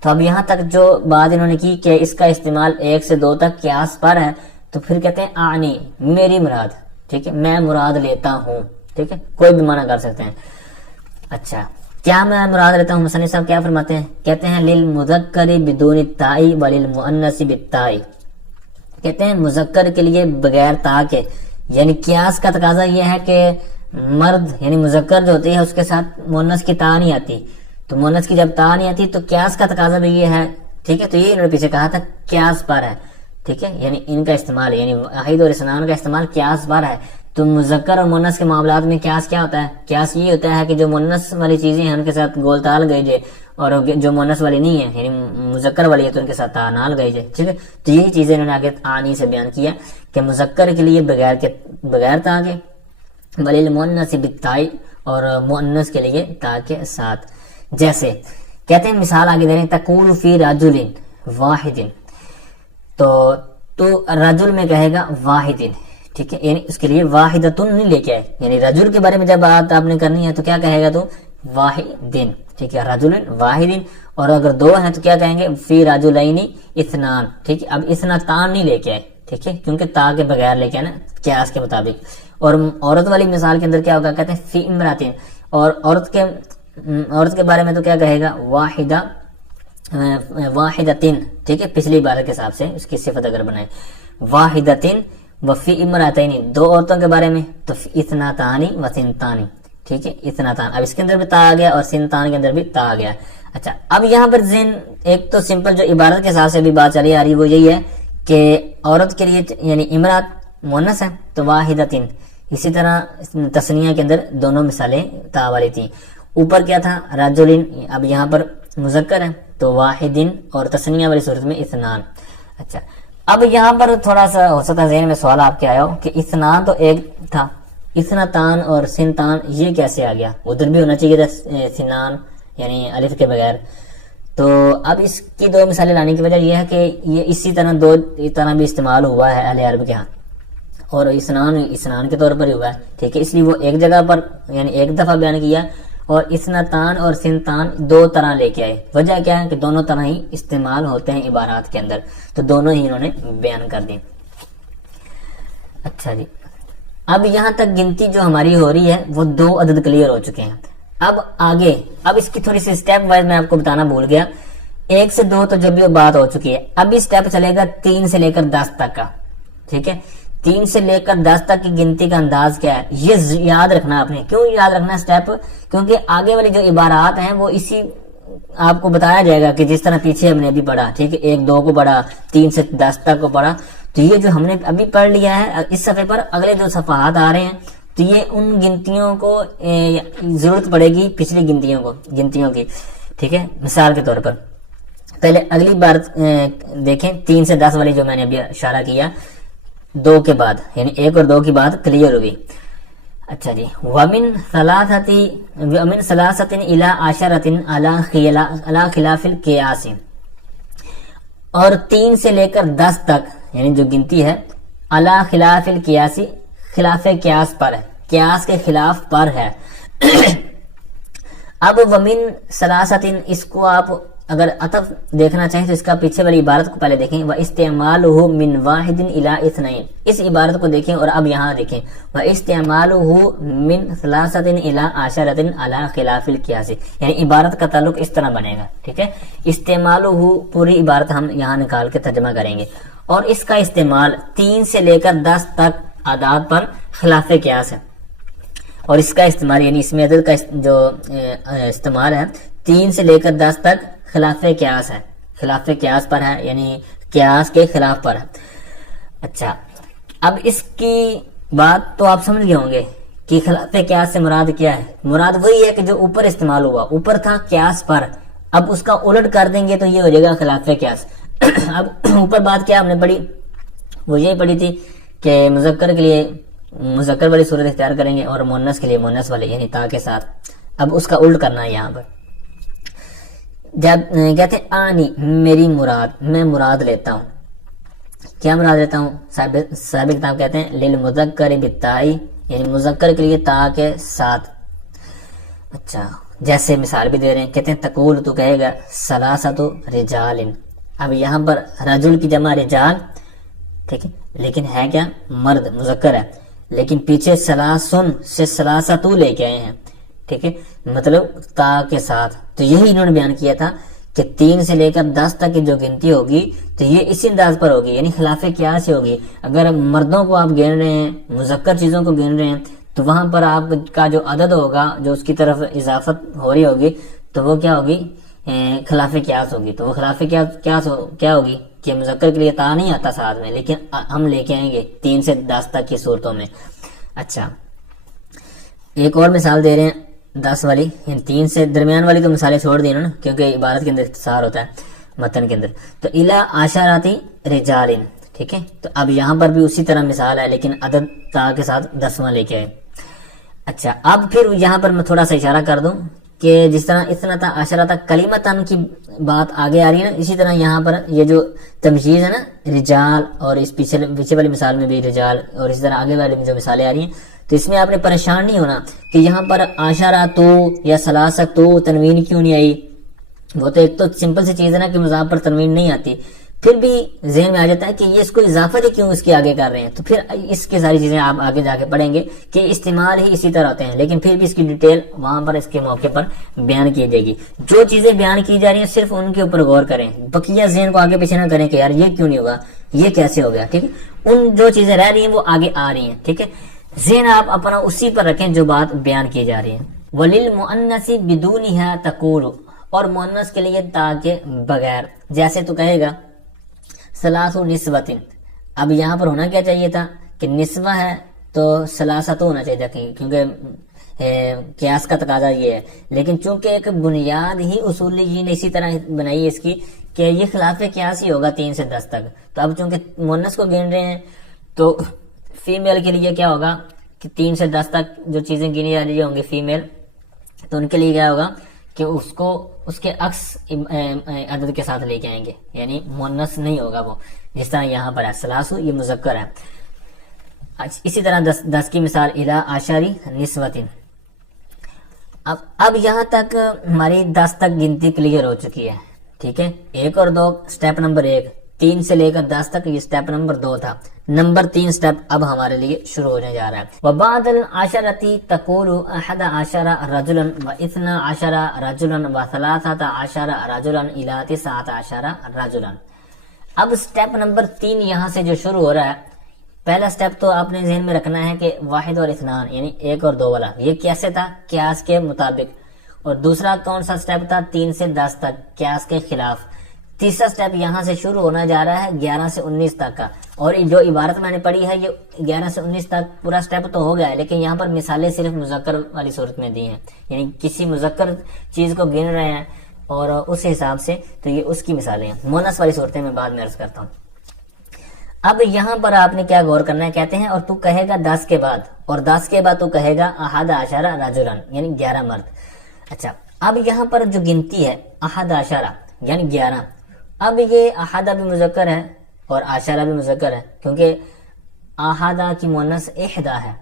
تو اب یہاں تک جو بات انہوں نے کی کہ اس کا استعمال 1 سے 2 تک قیاس پر ہے, تو پھر کہتے ہیں آنی میری مراد. ٹھیک ہے, میں مراد لیتا ہوں. ٹھیک ہے, کوئی بھی معنی کر سکتے ہیں. اچھا, کیا میں مراد لیتا ہوں, مصنف صاحب کیا فرماتے ہیں, کہتے ہیں للمذکر بدون التاء وللمؤنث بالتاء. کہتے ہیں مذکر کے لیے بغیر تا کے, یعنی قیاس کا تقاضا یہ ہے کہ مرد یعنی مذکر جو ہوتی ہے اس کے ساتھ مؤنث کی تا نہیں آتی, تو مؤنث کی جب تا نہیں آتی تو قیاس کا تقاضا بھی یہ ہے. ٹھیک ہے, تو یہ انہوں نے پیچھے کہا تھا قیاس پر ہے. ٹھیک ہے, یعنی ان کا استعمال یعنی واحد اور اثنان کا استعمال قیاس پر ہے. تو مذکر اور مؤنث کے معاملات میں قیاس کیا ہوتا ہے, قیاس یہ ہوتا ہے کہ جو مؤنث والی چیزیں ہیں ان کے ساتھ گول تال گئی جائے, اور جو مؤنث والی نہیں ہے یعنی مذکر والی ہے تو ان کے ساتھ تا نال گئی جائے. ٹھیک ہے, تو یہی چیزیں انہوں نے آگے آنی سے بیان کیا کہ مذکر کے لیے بغیر تا کے, وللمؤنث بالتاء, اور مؤنث کے لیے تا کے ساتھ. جیسے کہتے ہیں مثال آگے دے رہے ہیں تقول فی رجل واحد, تو رجل میں کہے گا واحد. ٹھیک ہے, یعنی اس کے لیے واحدتن نہیں لے کے آئے, یعنی رجل کے بارے میں جب بات آپ نے کرنی ہے تو کیا کہے گا, تو واحدن. ٹھیک ہے, رجل واحدن, اور اگر 2 ہیں تو کیا کہیں گے فی رجلین اثنان. ٹھیک ہے, اب اثنا تان نہیں لے کے آئے. ٹھیک ہے, کیونکہ تا کے بغیر لے کے آنا قیاس کے مطابق. اور عورت والی مثال کے اندر کیا ہوگا, کہتے ہیں فی امراتین, اور عورت کے عورت کے بارے میں تو کیا کہے گا؟ واحدہ، واحدتن، ٹھیک ہے، پچھلی عبارت کے حساب سے اس کی صفت اگر بنائے واحدتن وفی امراتین، دو عورتوں کے بارے میں تو اثنتانی و سنتانی، ٹھیک ہے، اثنتان، اب اس کے اندر بھی تا آ گیا اور سنتان کے اندر بھی تا آ گیا. اچھا اب یہاں پر ذہن ایک تو سمپل جو عبارت کے حساب سے بھی بات چلی آ رہی وہ یہی ہے کہ عورت کے لیے یعنی امرات مؤنث ہے تو واحدتن، اسی طرح تثنیہ کے اندر دونوں مثالیں تا والی تھیں. اوپر کیا تھا؟ رجلن، اب یہاں پر مذکر ہے تو واحدن، اور تثنیہ والی صورت میں اثنان. اچھا اب یہاں پر تھوڑا سا ہو سکتا ہے ذہن میں سوال آپ کے آیا ہو کہ اثنان تو ایک تھا، اثنتان اور سنتان یہ کیسے آ گیا؟ ادھر بھی ہونا چاہیے تھا سنان یعنی الف کے بغیر. تو اب اس کی دو مثالیں لانے کی وجہ یہ ہے کہ یہ اسی طرح دو طرح بھی استعمال ہوا ہے اہل عرب کے ہاں، اور اسنان کے طور پر ہی ہوا ہے، ٹھیک ہے، اس لیے وہ ایک جگہ پر یعنی ایک دفعہ بیان کیا، اور اثنتان اور سنتان دو طرح لے کے آئے. وجہ کیا ہے کہ دونوں طرح ہی استعمال ہوتے ہیں عبارات کے اندر، تو دونوں ہی انہوں نے بیان کر دی. اچھا جی، اب یہاں تک گنتی جو ہماری ہو رہی ہے وہ دو عدد کلیئر ہو چکے ہیں. اب آگے اب اس کی تھوڑی سی اسٹیپ وائز میں آپ کو بتانا بھول گیا. 1 سے 2 تو جب بھی بات ہو چکی ہے، اب اسٹیپ چلے گا 3 سے لے کر 10 تک کا، ٹھیک ہے. 3 سے لے کر 10 تک کی گنتی کا انداز کیا ہے یہ یاد رکھنا آپ نے. کیوں یاد رکھنا اسٹیپ؟ کیونکہ آگے والی جو عبارات ہیں وہ اسی آپ کو بتایا جائے گا کہ جس طرح پیچھے ہم نے ابھی پڑھا، ٹھیک ہے، 1 2 کو پڑھا، 3 سے 10 تک کو پڑھا، تو یہ جو ہم نے ابھی پڑھ لیا ہے اس صفحے پر اگلے جو صفحات آ رہے ہیں تو یہ ان گنتیوں کو ضرورت پڑے گی پچھلی گنتیوں کی، ٹھیک ہے. مثال کے طور پر پہلے اگلی بار دیکھیں 3 سے 10 والی جو میں نے ابھی اشارہ کیا 2 کے بعد یعنی 1 اور 2 کی بات کلیئر ہوئی. اچھا جی، وَمِن ثَلَاثَةٍ إِلَىٰ عَشَرَةٍ عَلَىٰ خِلَافِ الْقِيَاسِ، اور 3 سے لے کر 10 تک یعنی جو گنتی ہے عَلَىٰ خِلَافِ الْقِيَاسِ، خلاف قیاس پر ہے، قیاس کے خلاف پر ہے. اب وَمِن ثَلَاثَةٍ اس کو آپ اگر عطف دیکھنا چاہیں تو اس کا پیچھے والی عبارت کو پہلے دیکھیں، وَإِسْتِعْمَالُهُ مِنْ وَاحِدٍ إِلَىٰ اثْنَيْنِ، اس عبارت کو دیکھیں اور اب یہاں دیکھیں وَإِسْتِعْمَالُهُ مِنْ ثَلَاثَةٍ إِلَىٰ عَشَرَةٍ عَلَىٰ خِلَافِ الْقِيَاسِ، یعنی عبارت کا تعلق اس طرح بنے گا، ٹھیک ہے. استعمالہ پوری عبارت ہم یہاں نکال کے ترجمہ کریں گے، اور اس کا استعمال 3 سے لے کر 10 تک اعداد پر خلاف قیاس ہے. اور اس کا استعمال یعنی اس میں عدد کا جو استعمال ہے 3 سے لے کر 10 تک خلاف قیاس ہے، خلاف قیاس پر ہے یعنی قیاس کے خلاف پر ہے. اچھا اب اس کی بات تو آپ سمجھ گئے ہوں گے کہ خلاف قیاس سے مراد کیا ہے. مراد وہی ہے کہ جو اوپر استعمال ہوا، اوپر تھا قیاس پر، اب اس کا الٹ کر دیں گے تو یہ ہو جائے گا خلاف قیاس. اب اوپر بات کیا ہم نے پڑھی، وہ یہی پڑھی تھی کہ مذکر کے لیے مذکر والی صورت اختیار کریں گے اور مؤنث کے لیے مؤنث والی یعنی تا کے ساتھ. اب اس کا الٹ کرنا ہے یہاں پر. جب کہتے ہیں آنی میری مراد، میں مراد لیتا ہوں، کیا مراد لیتا ہوں؟ صاحب کتاب کہتے ہیں للمذکر بالتائی، یعنی مذکر کے لیے تا کے ساتھ. اچھا جیسے مثال بھی دے رہے ہیں، کہتے ہیں تقول تو کہے گا ثلاثۃ رجال. اب یہاں پر رجل کی جمع رجال، ٹھیک ہے، لیکن ہے کیا؟ مرد، مذکر ہے، لیکن پیچھے ثلاثن سے ثلاثۃ لے کے آئے ہیں، ٹھیک ہے، مطلب تا کے ساتھ. تو یہی انہوں نے بیان کیا تھا کہ 3 سے لے کر 10 تک کی جو گنتی ہوگی تو یہ اسی انداز پر ہوگی یعنی خلاف قیاس ہی ہوگی. اگر مردوں کو آپ گن رہے ہیں، مذکر چیزوں کو گن رہے ہیں، تو وہاں پر آپ کا جو عدد ہوگا جو اس کی طرف اضافت ہو رہی ہوگی تو وہ کیا ہوگی؟ خلاف قیاس ہوگی. تو وہ خلاف قیاس کیا ہوگی کہ مذکر کے لیے تا نہیں آتا ساتھ میں، لیکن ہم لے کے آئیں گے 3 سے 10 تک کی صورتوں میں. اچھا ایک اور مثال دے رہے ہیں 10 والی، یعنی 3 سے درمیان والی تو مثالیں چھوڑ دی نا کیونکہ عبارت کے اندر اختصار ہوتا ہے متن کے اندر. تو الا عشراتی رجال، ٹھیک ہے. تو اب یہاں پر بھی اسی طرح مثال ہے لیکن عدد تا کے ساتھ 10واں لے کے آئے. اچھا اب پھر یہاں پر میں تھوڑا سا اشارہ کر دوں کہ جس طرح اثنتا عشرتا کلمتان کی بات آگے آ رہی ہے نا، اسی طرح یہاں پر یہ جو تمجیز ہے نا رجال، اور اس پیچھے والی مثال میں بھی رجال، اور اسی طرح آگے والی جو مثالیں آ رہی ہیں، تو اس میں آپ نے پریشان نہیں ہونا کہ یہاں پر عشراتو یا ثلاثتو تنوین کیوں نہیں آئی. وہ تو ایک تو سمپل سی چیز ہے نا کہ مضاف پر تنوین نہیں آتی. پھر بھی ذہن میں آ جاتا ہے کہ یہ اس کو اضافت ہی کیوں اس کے آگے کر رہے ہیں. تو پھر اس کی ساری چیزیں آپ آگے جا کے پڑھیں گے کہ استعمال ہی اسی طرح ہوتے ہیں، لیکن پھر بھی اس کی ڈیٹیل وہاں پر اس کے موقع پر بیان کی جائے گی. جو چیزیں بیان کی جا رہی ہیں صرف ان کے اوپر غور کریں، بقیہ ذہن کو آگے پیچھے نہ کریں کہ یار یہ کیوں نہیں ہوگا، یہ کیسے ہو گیا. ٹھیک ہے، ان جو چیزیں رہ رہی ہیں وہ آگے آ رہی ہیں. ٹھیک ہے، ذہن آپ اپنا اسی پر رکھیں جو بات بیان کی جا رہی ہے. وَلِلْمُؤَنَّثِ بِدُونِهَا تَقُولُ، اور مؤنث کے لیے تا کے بغیر، جیسے تو کہے گا ثلاث نسوۃ. اب یہاں پر ہونا کیا چاہیے تھا کہ نسوہ ہے تو ثلاثہ تو ہونا چاہیے تھا، کیونکہ قیاس کا تقاضا یہ ہے. لیکن چونکہ ایک بنیاد ہی اصولیین نے اسی طرح بنائی ہے اس کی کہ یہ خلاف قیاس ہی ہوگا 3 سے 10 تک. تو اب چونکہ مؤنث کو گن رہے ہیں تو فیمیل کے لیے کیا ہوگا کہ 3 سے 10 تک جو چیزیں گنی جا رہی ہوں گی فیمیل، تو ان کے لیے کیا ہوگا کہ اس کو اس کے عکس عدد کے ساتھ لے کے آئیں گے، یعنی مؤنث نہیں ہوگا وہ، جس طرح یہاں پر ہے ثلاثو، یہ مذکر ہے. اسی طرح 10 کی مثال الی عشری نسوۃ. اب یہاں تک ہماری 10 تک گنتی کلیئر ہو چکی ہے. ٹھیک ہے، 1 اور 2 سٹیپ نمبر 1، 3 سے لے کر 10 تک یہ سٹیپ نمبر 2 تھا. نمبر 3 سٹیپ اب ہمارے لیے شروع ہونے جا رہا ہے. وَبَعْدَ الْعَشَرَةِ تَقُولُ 11 رَجُلًا و12 رَجُلًا و13 رَجُلًا إِلَى 19 رَجُلًا. اب سٹیپ نمبر 3 یہاں سے جو شروع ہو رہا ہے، پہلا سٹیپ تو آپ نے ذہن میں رکھنا ہے کہ 1 اور 2 یعنی 1 اور 2 والا یہ کیسے تھا؟ قیاس کے مطابق. اور دوسرا کون سا سٹیپ تھا؟ 3 سے 10 تک قیاس کے خلاف. تیسرا سٹیپ یہاں سے شروع ہونا جا رہا ہے 11 سے 19 تک کا. اور جو عبارت میں نے پڑھی ہے یہ 11 سے 19 تک پورا سٹیپ تو ہو گیا ہے، لیکن یہاں پر مثالیں صرف مذکر والی صورت میں دی ہیں، یعنی کسی مذکر چیز کو گن رہے ہیں اور اس حساب سے، تو یہ اس کی مثالیں ہیں. مؤنث والی صورتیں میں بعد میں عرض کرتا ہوں. اب یہاں پر آپ نے کیا غور کرنا ہے، کہتے ہیں اور تو کہے گا 10 کے بعد، اور 10 کے بعد تو کہے گا 11 رجلن یعنی 11 مرد. اچھا، اب یہاں پر جو گنتی ہے 11 یعنی 11، اب یہ احدہ بھی مذکر ہے اور عشرہ بھی مذکر ہے، کیونکہ احدہ کی مؤنث احدہ ہے.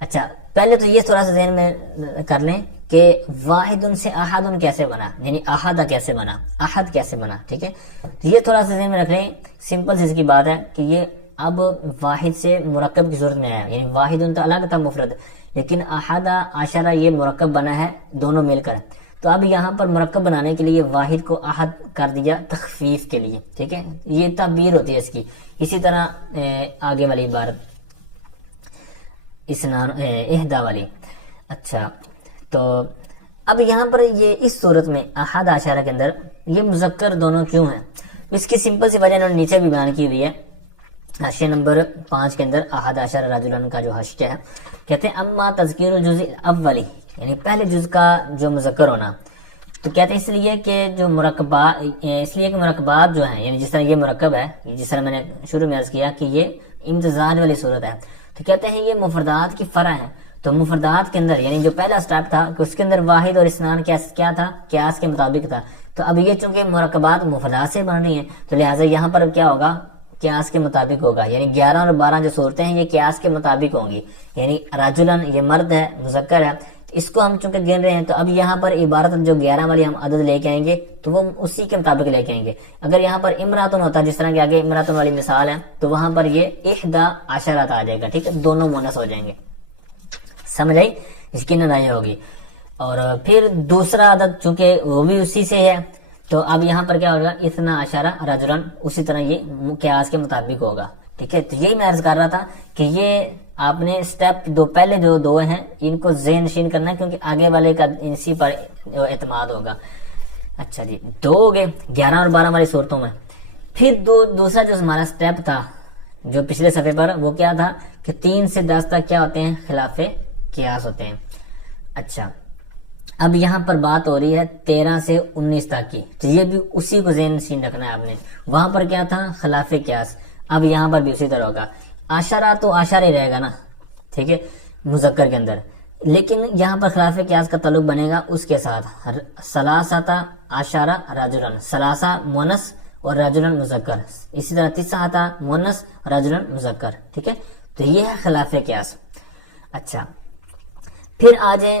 اچھا، پہلے تو یہ تھوڑا سا ذہن میں کر لیں کہ واحد سے احد کیسے بنا، یعنی احدہ کیسے بنا، احد کیسے بنا. ٹھیک ہے، تو یہ تھوڑا سا ذہن میں رکھ لیں. سمپل سی اس کی بات ہے کہ یہ اب واحد سے مرکب کی صورت میں آیا، یعنی واحد تو الگ تھا مفرد، لیکن احدہ عشرہ یہ مرکب بنا ہے دونوں مل کر. تو اب یہاں پر مرکب بنانے کے لیے واحد کو احد کر دیا تخفیف کے لیے. ٹھیک ہے، یہ تعبیر ہوتی ہے اس کی. اسی طرح آگے والی عبارت احدہ والی. اچھا، تو اب یہاں پر یہ اس صورت میں احد عشرہ کے اندر یہ مذکر دونوں کیوں ہیں؟ اس کی سمپل سی وجہ انہوں نے نیچے بھی بیان کی ہوئی ہے. حاشیہ نمبر 5 کے اندر 11 رجلن کا جو حاشیہ ہے، کہتے ہیں اما تذکیر الجزء الاولی، یعنی پہلے جز کا جو مذکر ہونا. تو کہتے ہیں اس لیے کہ جو مرکبات جو ہیں، یعنی جس طرح یہ مرکب ہے، جس طرح میں نے شروع میں عرض کیا کہ یہ امتزاج والی صورت ہے، تو کہتے ہیں یہ مفردات کی فرع ہے. تو مفردات کے اندر یعنی جو پہلا سٹیپ تھا کہ اس کے اندر واحد اور اثنان کیا تھا؟ قیاس کے مطابق تھا. تو اب یہ چونکہ مرکبات مفردات سے بن رہی ہیں تو لہٰذا یہاں پر کیا ہوگا؟ قیاس کے مطابق ہوگا. یعنی 11 اور 12 جو صورتیں ہیں یہ قیاس کے مطابق ہوں گی. یعنی رجلن یہ مرد ہے، مذکر ہے، اس کو ہم چونکہ گن رہے ہیں تو اب یہاں پر عبارت جو 11 والی ہم عدد لے کے آئیں گے تو وہ اسی کے مطابق لے کے آئیں گے. اگر یہاں پر امراتن ہوتا، جس طرح کہ آگے امراتن والی مثال ہے، تو وہاں پر یہ 11 آ جائے گا. ٹھیک ہے، دونوں مؤنث ہو جائیں گے. سمجھ آئی؟ یقیناً آئی ہوگی. اور پھر دوسرا عدد چونکہ وہ بھی اسی سے ہے تو اب یہاں پر کیا ہوگا؟ 12 رجلن، اسی طرح یہ قیاس کے مطابق ہوگا. ٹھیک ہے، تو یہی میں عرض کر رہا تھا کہ یہ آپ نے سٹیپ پہلے جو 2 ہیں ان کو ذہن نشین کرنا ہے، کیونکہ آگے والے کا اسی پر اعتماد ہوگا. اچھا جی، 2 ہو گئے 11 اور 12 والی صورتوں میں. پھر دوسرا جو ہمارا سٹیپ تھا جو پچھلے صفحے پر، وہ کیا تھا کہ 3 سے 10 تک کیا ہوتے ہیں؟ خلاف قیاس ہوتے ہیں. اچھا، اب یہاں پر بات ہو رہی ہے 13 سے 19 تک کی، تو یہ بھی اسی کو ذہن نشین رکھنا ہے آپ نے. وہاں پر کیا تھا؟ خلاف قیاس. اب یہاں پر بھی اسی طرح ہوگا. عشرہ تو عشرہ ہی رہے گا نا، ٹھیک ہے، مذکر کے اندر، لیکن یہاں پر خلاف قیاس کا تعلق بنے گا اس کے ساتھ 13 رجلن، 13 مؤنث اور رجلن مذکر. اسی طرح 19 مؤنث رجلن مذکر. ٹھیک ہے، تو یہ ہے خلاف قیاس. اچھا، پھر آ جائیں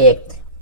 1,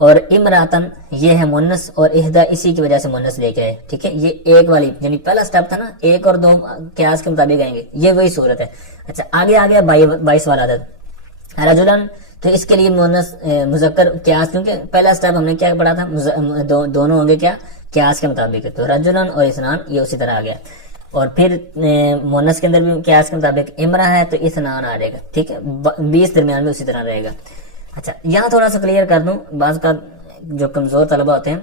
اور امراتن یہ ہے مونس، اور اہدا اسی کی وجہ سے مونس لے کے آئے، ٹھیک ہے. یہ ایک والی یعنی پہلا سٹیپ تھا نا، ایک اور دو قیاس کے مطابق آئیں گے، یہ وہی صورت ہے. اچھا آگے آ گیا 22 والا عدد رجلن، تو اس کے لیے مونس مذکر قیاس، کیونکہ پہلا سٹیپ ہم نے کیا پڑھا تھا، دونوں ہوں گے کیا قیاس کے مطابق، تو رجلن اور اثنان یہ اسی طرح آ گیا. اور پھر مونس کے اندر بھی قیاس کے مطابق امرا ہے تو اثنان آ جائے گا، ٹھیک ہے. 20 درمیان میں اسی طرح رہے گا. اچھا یہاں تھوڑا سا کلیئر کر دوں، بعض کا جو کمزور طلبہ ہوتے ہیں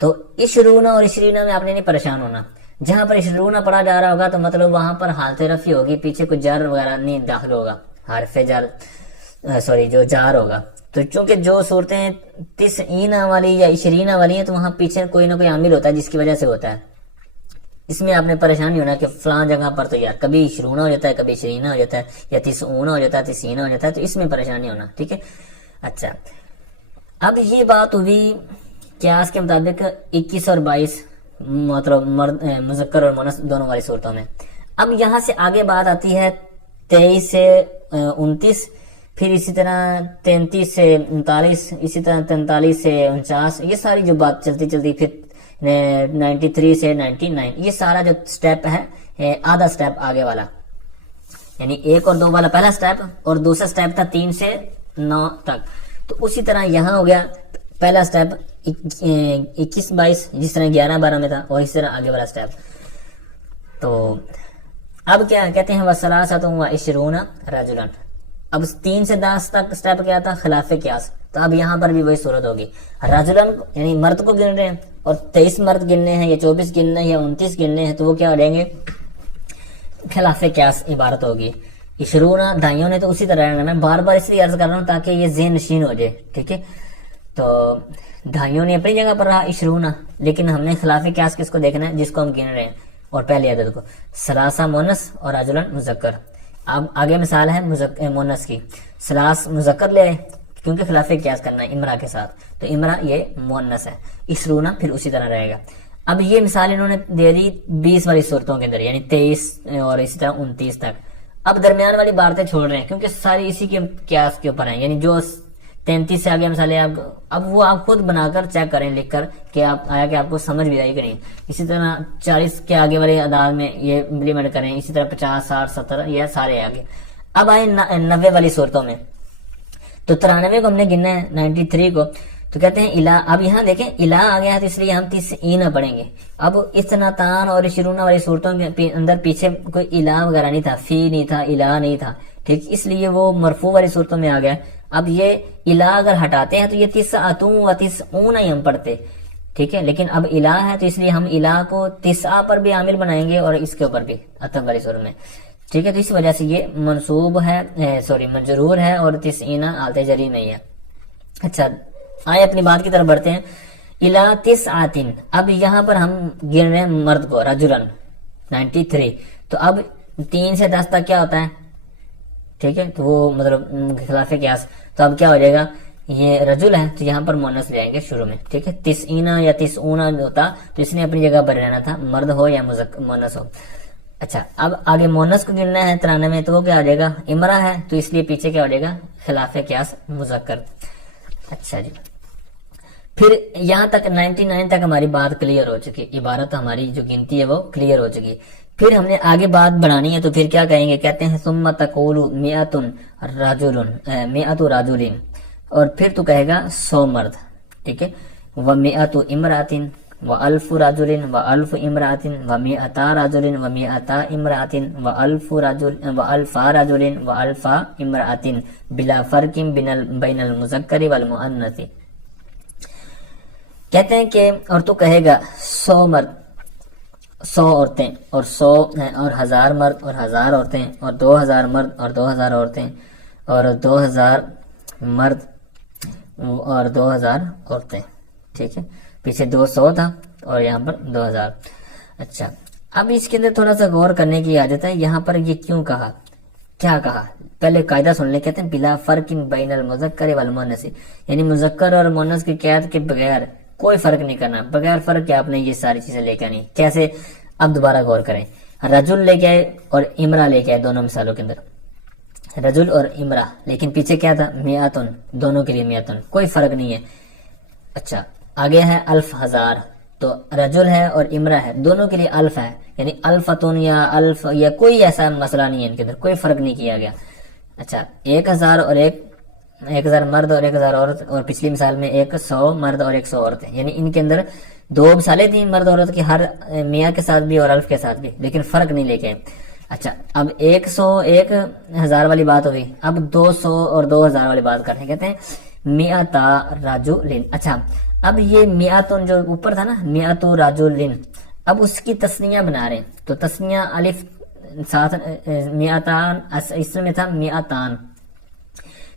تو عشرون اور عشرینہ میں آپ نے نہیں پریشان ہونا. جہاں پر عشرون پڑھا جا رہا ہوگا تو مطلب وہاں پر حالت رفع ہوگی، پیچھے کوئی جر وغیرہ نہیں داخل ہوگا، حرف جر جو جار ہوگا. تو چونکہ جو صورتیں 90 والی یا 20 والی ہیں تو وہاں پیچھے کوئی نہ کوئی عامل ہوتا ہے جس کی وجہ سے ہوتا ہے. اس میں آپ نے پریشان نہیں ہونا کہ فلاں جگہ پر تو یار کبھی 20 ہو جاتا ہے، کبھی 20 ہو جاتا ہے، یا 30 ہو جاتا ہے، 30 ہو جاتا ہے، تو اس میں پریشان نہیں ہونا، ٹھیک ہے. اچھا اب یہ بات ہوئی قیاس کے مطابق 21 اور 22 مطلب مذکر اور مؤنث دونوں والی صورتوں میں. اب یہاں سے آگے بات آتی ہے 23 سے 29، پھر اسی طرح 33 سے 39، اسی طرح 43 سے 49، یہ ساری جو بات چلتی چلتی پھر 93 سے 99، یہ سارا جو سٹیپ ہے آدھا سٹیپ آگے والا، یعنی 1 اور 2 والا پہلا سٹیپ، اور دوسرا سٹیپ تھا 3 سے 9 تک. تو اسی طرح یہاں ہو گیا پہلا سٹیپ 21-22 جس طرح 11-12 میں تھا، اور اس طرح آگے والا سٹیپ. تو اب کیا کہتے ہیں وَثَلَاثَةٌ وَعِشْرُونَ رَجُلًا. اب 3 سے 10 تک سٹیپ کیا تھا خلاف قیاس، تو اب یہاں پر بھی وہی صورت ہوگی. رجلن یعنی مرد کو گن رہے ہیں، اور 23 مرد گننے ہیں یا 24 گننے ہیں یا 29 گننے ہیں، تو وہ کیا ہو جائیں گے خلاف قیاس عبارت ہوگی. 20 دائیوں نے تو اسی طرح رہنا. میں بار بار اس لیے عرض کر رہا ہوں تاکہ یہ ذہن نشین ہو جائے، ٹھیک ہے. تو دائیوں نے اپنی جگہ پر رہا 20، لیکن ہم نے خلاف قیاس کس کو دیکھنا ہے، جس کو ہم گن رہے ہیں، اور پہلے عدد کو. ثلاثہ مونس اور رجلن مذکر. اب آگے مثال ہے مونس کی. ثلاث مذکر لے آئے کیونکہ خلاف قیاس کرنا ہے امرا کے ساتھ، تو امرا یہ مونس ہے. 20 پھر اسی طرح رہے گا. اب یہ مثال انہوں نے دے دی 20 والی صورتوں کے اندر، یعنی 23 اور اسی طرح 29 تک. اب درمیان والی باتیں چھوڑ رہے ہیں کیونکہ ساری اسی کے قیاس کے اوپر ہیں، یعنی جو 33 سے آگے مثالیں اب وہ آپ خود بنا کر چیک کریں لکھ کر کہ آپ کو سمجھ بھی آئی کہ نہیں. اسی طرح 40 کے آگے والے اعداد میں یہ امپلیمنٹ کریں، اسی طرح 50 60 70 یہ سارے آگے. اب آئے 90 والی صورتوں میں، تو 93 کو ہم نے گننا ہے 93 کو. تو کہتے ہیں الہ. اب یہاں دیکھیں الہ آ گیا ہے تو اس لیے ہم 30 پڑھیں گے. اب اثنتان اور 20 والی صورتوں کے اندر پیچھے کوئی الہ وغیرہ نہیں تھا، فی نہیں تھا، الہ نہیں تھا، ٹھیک، اس لیے وہ مرفوع والی صورتوں میں آ گیا. اب یہ الہ اگر ہٹاتے ہیں تو یہ 30 و 30 ہی ہم پڑھتے، ٹھیک ہے. لیکن اب الہ ہے تو اس لیے ہم الہ کو 30 پر بھی عامل بنائیں گے اور اس کے اوپر بھی عطف والی صورت میں، ٹھیک ہے. تو اس وجہ سے یہ منصوب ہے، مجرور ہے، اور 30 حالت جری میں ہی ہے. اچھا آئے اپنی بات کی طرف بڑھتے ہیں. الہ 9. اب یہاں پر ہم گن رہے ہیں مرد کو رجلن 93. تو اب 3 سے 10 تک کیا ہوتا ہے، ٹھیک ہے، تو وہ مطلب خلاف قیاس. تو اب کیا ہو جائے گا، یہ رجل ہے تو یہاں پر مونس لے آئیں گے شروع میں، ٹھیک ہے. 90 یا 30 ہوتا تو اس نے اپنی جگہ پر رہنا تھا، مرد ہو یا مونس ہو. اچھا اب آگے مونس کو گننا ہے 93 تو وہ کیا ہو جائے گا، امرا ہے تو اس لیے پیچھے کیا ہو جائے گا خلاف قیاس مذکر. اچھا جی پھر یہاں تک 99 تک ہماری بات کلیئر ہو چکی، عبارت ہماری جو گنتی ہے وہ کلیئر ہو چکی. پھر ہم نے آگے بات بڑھانی ہے تو پھر کیا کہیں گے، کہتے ہیں ثم تقول 100 رجل، اور پھر تو کہے گا 100 مرد، ٹھیک ہے. و100 امرأۃ و1000 رجل و1000 امرأۃ و100 رجل و100 امرأۃ و1000 رجل و1000 رجل و1000 امرأۃ بلا فرق بین المذکر والمؤنث. کہتے ہیں کہ اور تو کہے گا 100 مرد، 100 عورتیں، اور 100 اور 1000 مرد اور 1000 عورتیں، اور 2000 مرد اور 2000 عورتیں، اور 2000 مرد اور 2000 عورتیں، ٹھیک ہے. پیچھے 200 تھا اور یہاں پر 2000. اچھا اب اس کے اندر تھوڑا سا غور کرنے کی عادت ہے. یہاں پر یہ کیوں کہا، کیا کہا، پہلے قاعدہ سن لیں. کہتے ہیں بلا فرق بین المذکر والمؤنث، یعنی مذکر اور مؤنث کی قید کے بغیر کوئی فرق نہیں کرنا. بغیر فرق کے آپ نے یہ ساری چیزیں لے کے آنی. کیسے، اب دوبارہ غور کریں. رجل لے کے آئے اور امرا لے کے آئے دونوں مثالوں کے اندر، رجل اور امرا، لیکن پیچھے کیا تھا، میاتن، دونوں کے لیے میاتن، کوئی فرق نہیں ہے. اچھا آگے ہے الف ہزار، تو رجل ہے اور امرا ہے، دونوں کے لیے الف ہے، یعنی الفتون یا الف یا کوئی ایسا مسئلہ نہیں ہے، ان کے اندر کوئی فرق نہیں کیا گیا۔ اچھا 1000 اور 1000 مرد اور 1000 عورت، اور پچھلی مثال میں 100 مرد اور 100 عورتیں، یعنی ان کے اندر دو مثالیں تھیں مرد عورت کی، ہر میاں کے ساتھ بھی اور الف کے ساتھ بھی، لیکن فرق نہیں لے کے۔ اچھا اب 1000 والی بات ہوئی، اب 200 اور 2000 والی بات کرتے ہیں، کہتے ہیں میاتا راجولن۔ اچھا اب یہ میاتون جو اوپر تھا نا، میاتو راجولن، اب اس کی تسنیہ بنا رہے ہیں، تو تسنیہ الف ساتھ میاتان، اس میں تھا میاتان،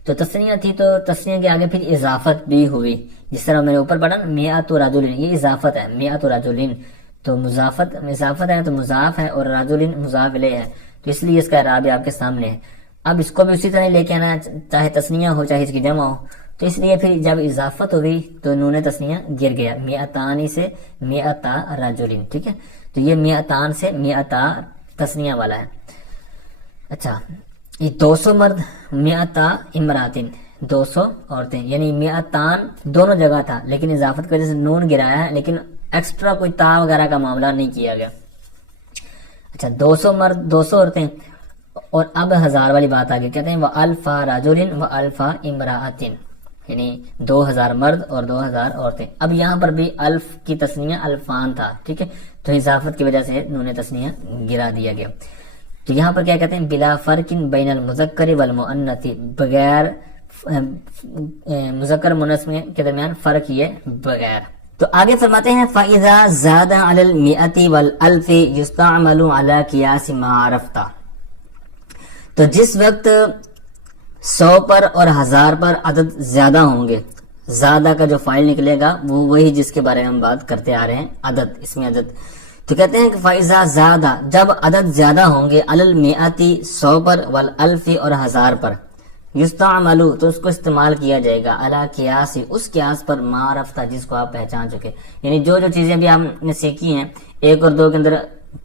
تو تسنیہ تھی تو تسنیہ کے آگے پھر اضافت بھی ہوئی، جس طرح میں نے اوپر پڑھا نا میاتو راجولن، یہ اضافت ہے، میاتو راجولن، تو اضافت ہے تو مضاف ہے، اور راجولن مضاف الیہ ہے، تو اس لیے اس کا اعراب آپ کے سامنے ہے۔ اب اس کو بھی اسی طرح لے کے آنا ہے، چاہے تسنیہ ہو چاہے اس کی جمع ہو، تو اس لیے پھر جب اضافت ہوئی تو نون تسنیہ گر گیا، میاتانی سے میاتا راجولن، ٹھیک ہے، تو یہ میاتان سے میاتا تسنیہ والا ہے۔ اچھا یہ 200 مرد، میاتا امراتن، 200 عورتیں، یعنی میاتان دونوں جگہ تھا، لیکن اضافت کی وجہ سے نون گرایا ہے، لیکن ایکسٹرا کوئی تا وغیرہ کا معاملہ نہیں کیا گیا۔ اچھا 200 مرد 200 عورتیں، اور اب 1000 والی بات آگے، کہتے ہیں وَأَلْفَ رَجُلٍ وَأَلْفَ امرأَةٍ، یعنی 2000 مرد اور 2000 عورتیں۔ اب یہاں پر بھی الف کی تسنیہ الفان تھا، ٹھیک ہے، تو اضافت کی وجہ سے نون تسنیہ گرا دیا گیا۔ تو یہاں پر کیا کہتے ہیں بلا فرق بین المذکر والمؤنث، بغیر مذکر مؤنث کے درمیان فرق یہ بغیر۔ تو آگے فرماتے ہیں فَإِذَا زَادَ عَلَى الْمِئَةِ وَالْأَلْفِ يُسْتَعْمَلُ عَلَى قِيَاسِ مَا عَرَفْتَ، تو جس وقت 100 پر اور 1000 پر عدد زیادہ ہوں گے، زیادہ کا جو فائل نکلے گا وہ وہی جس کے بارے میں ہم بات کرتے آ رہے ہیں، عدد، اس میں عدد، تو کہتے ہیں کہ فائزہ زیادہ، جب عدد زیادہ ہوں گے، علی المئاتی 100 پر، والالف اور 1000 پر، یستعملو تو اس کو استعمال کیا جائے گا، علی قیاس اس قیاس پر، ما رفتہ جس کو آپ پہچان چکے، یعنی جو چیزیں بھی آپ نے سیکھی ہیں 1 اور 2 کے اندر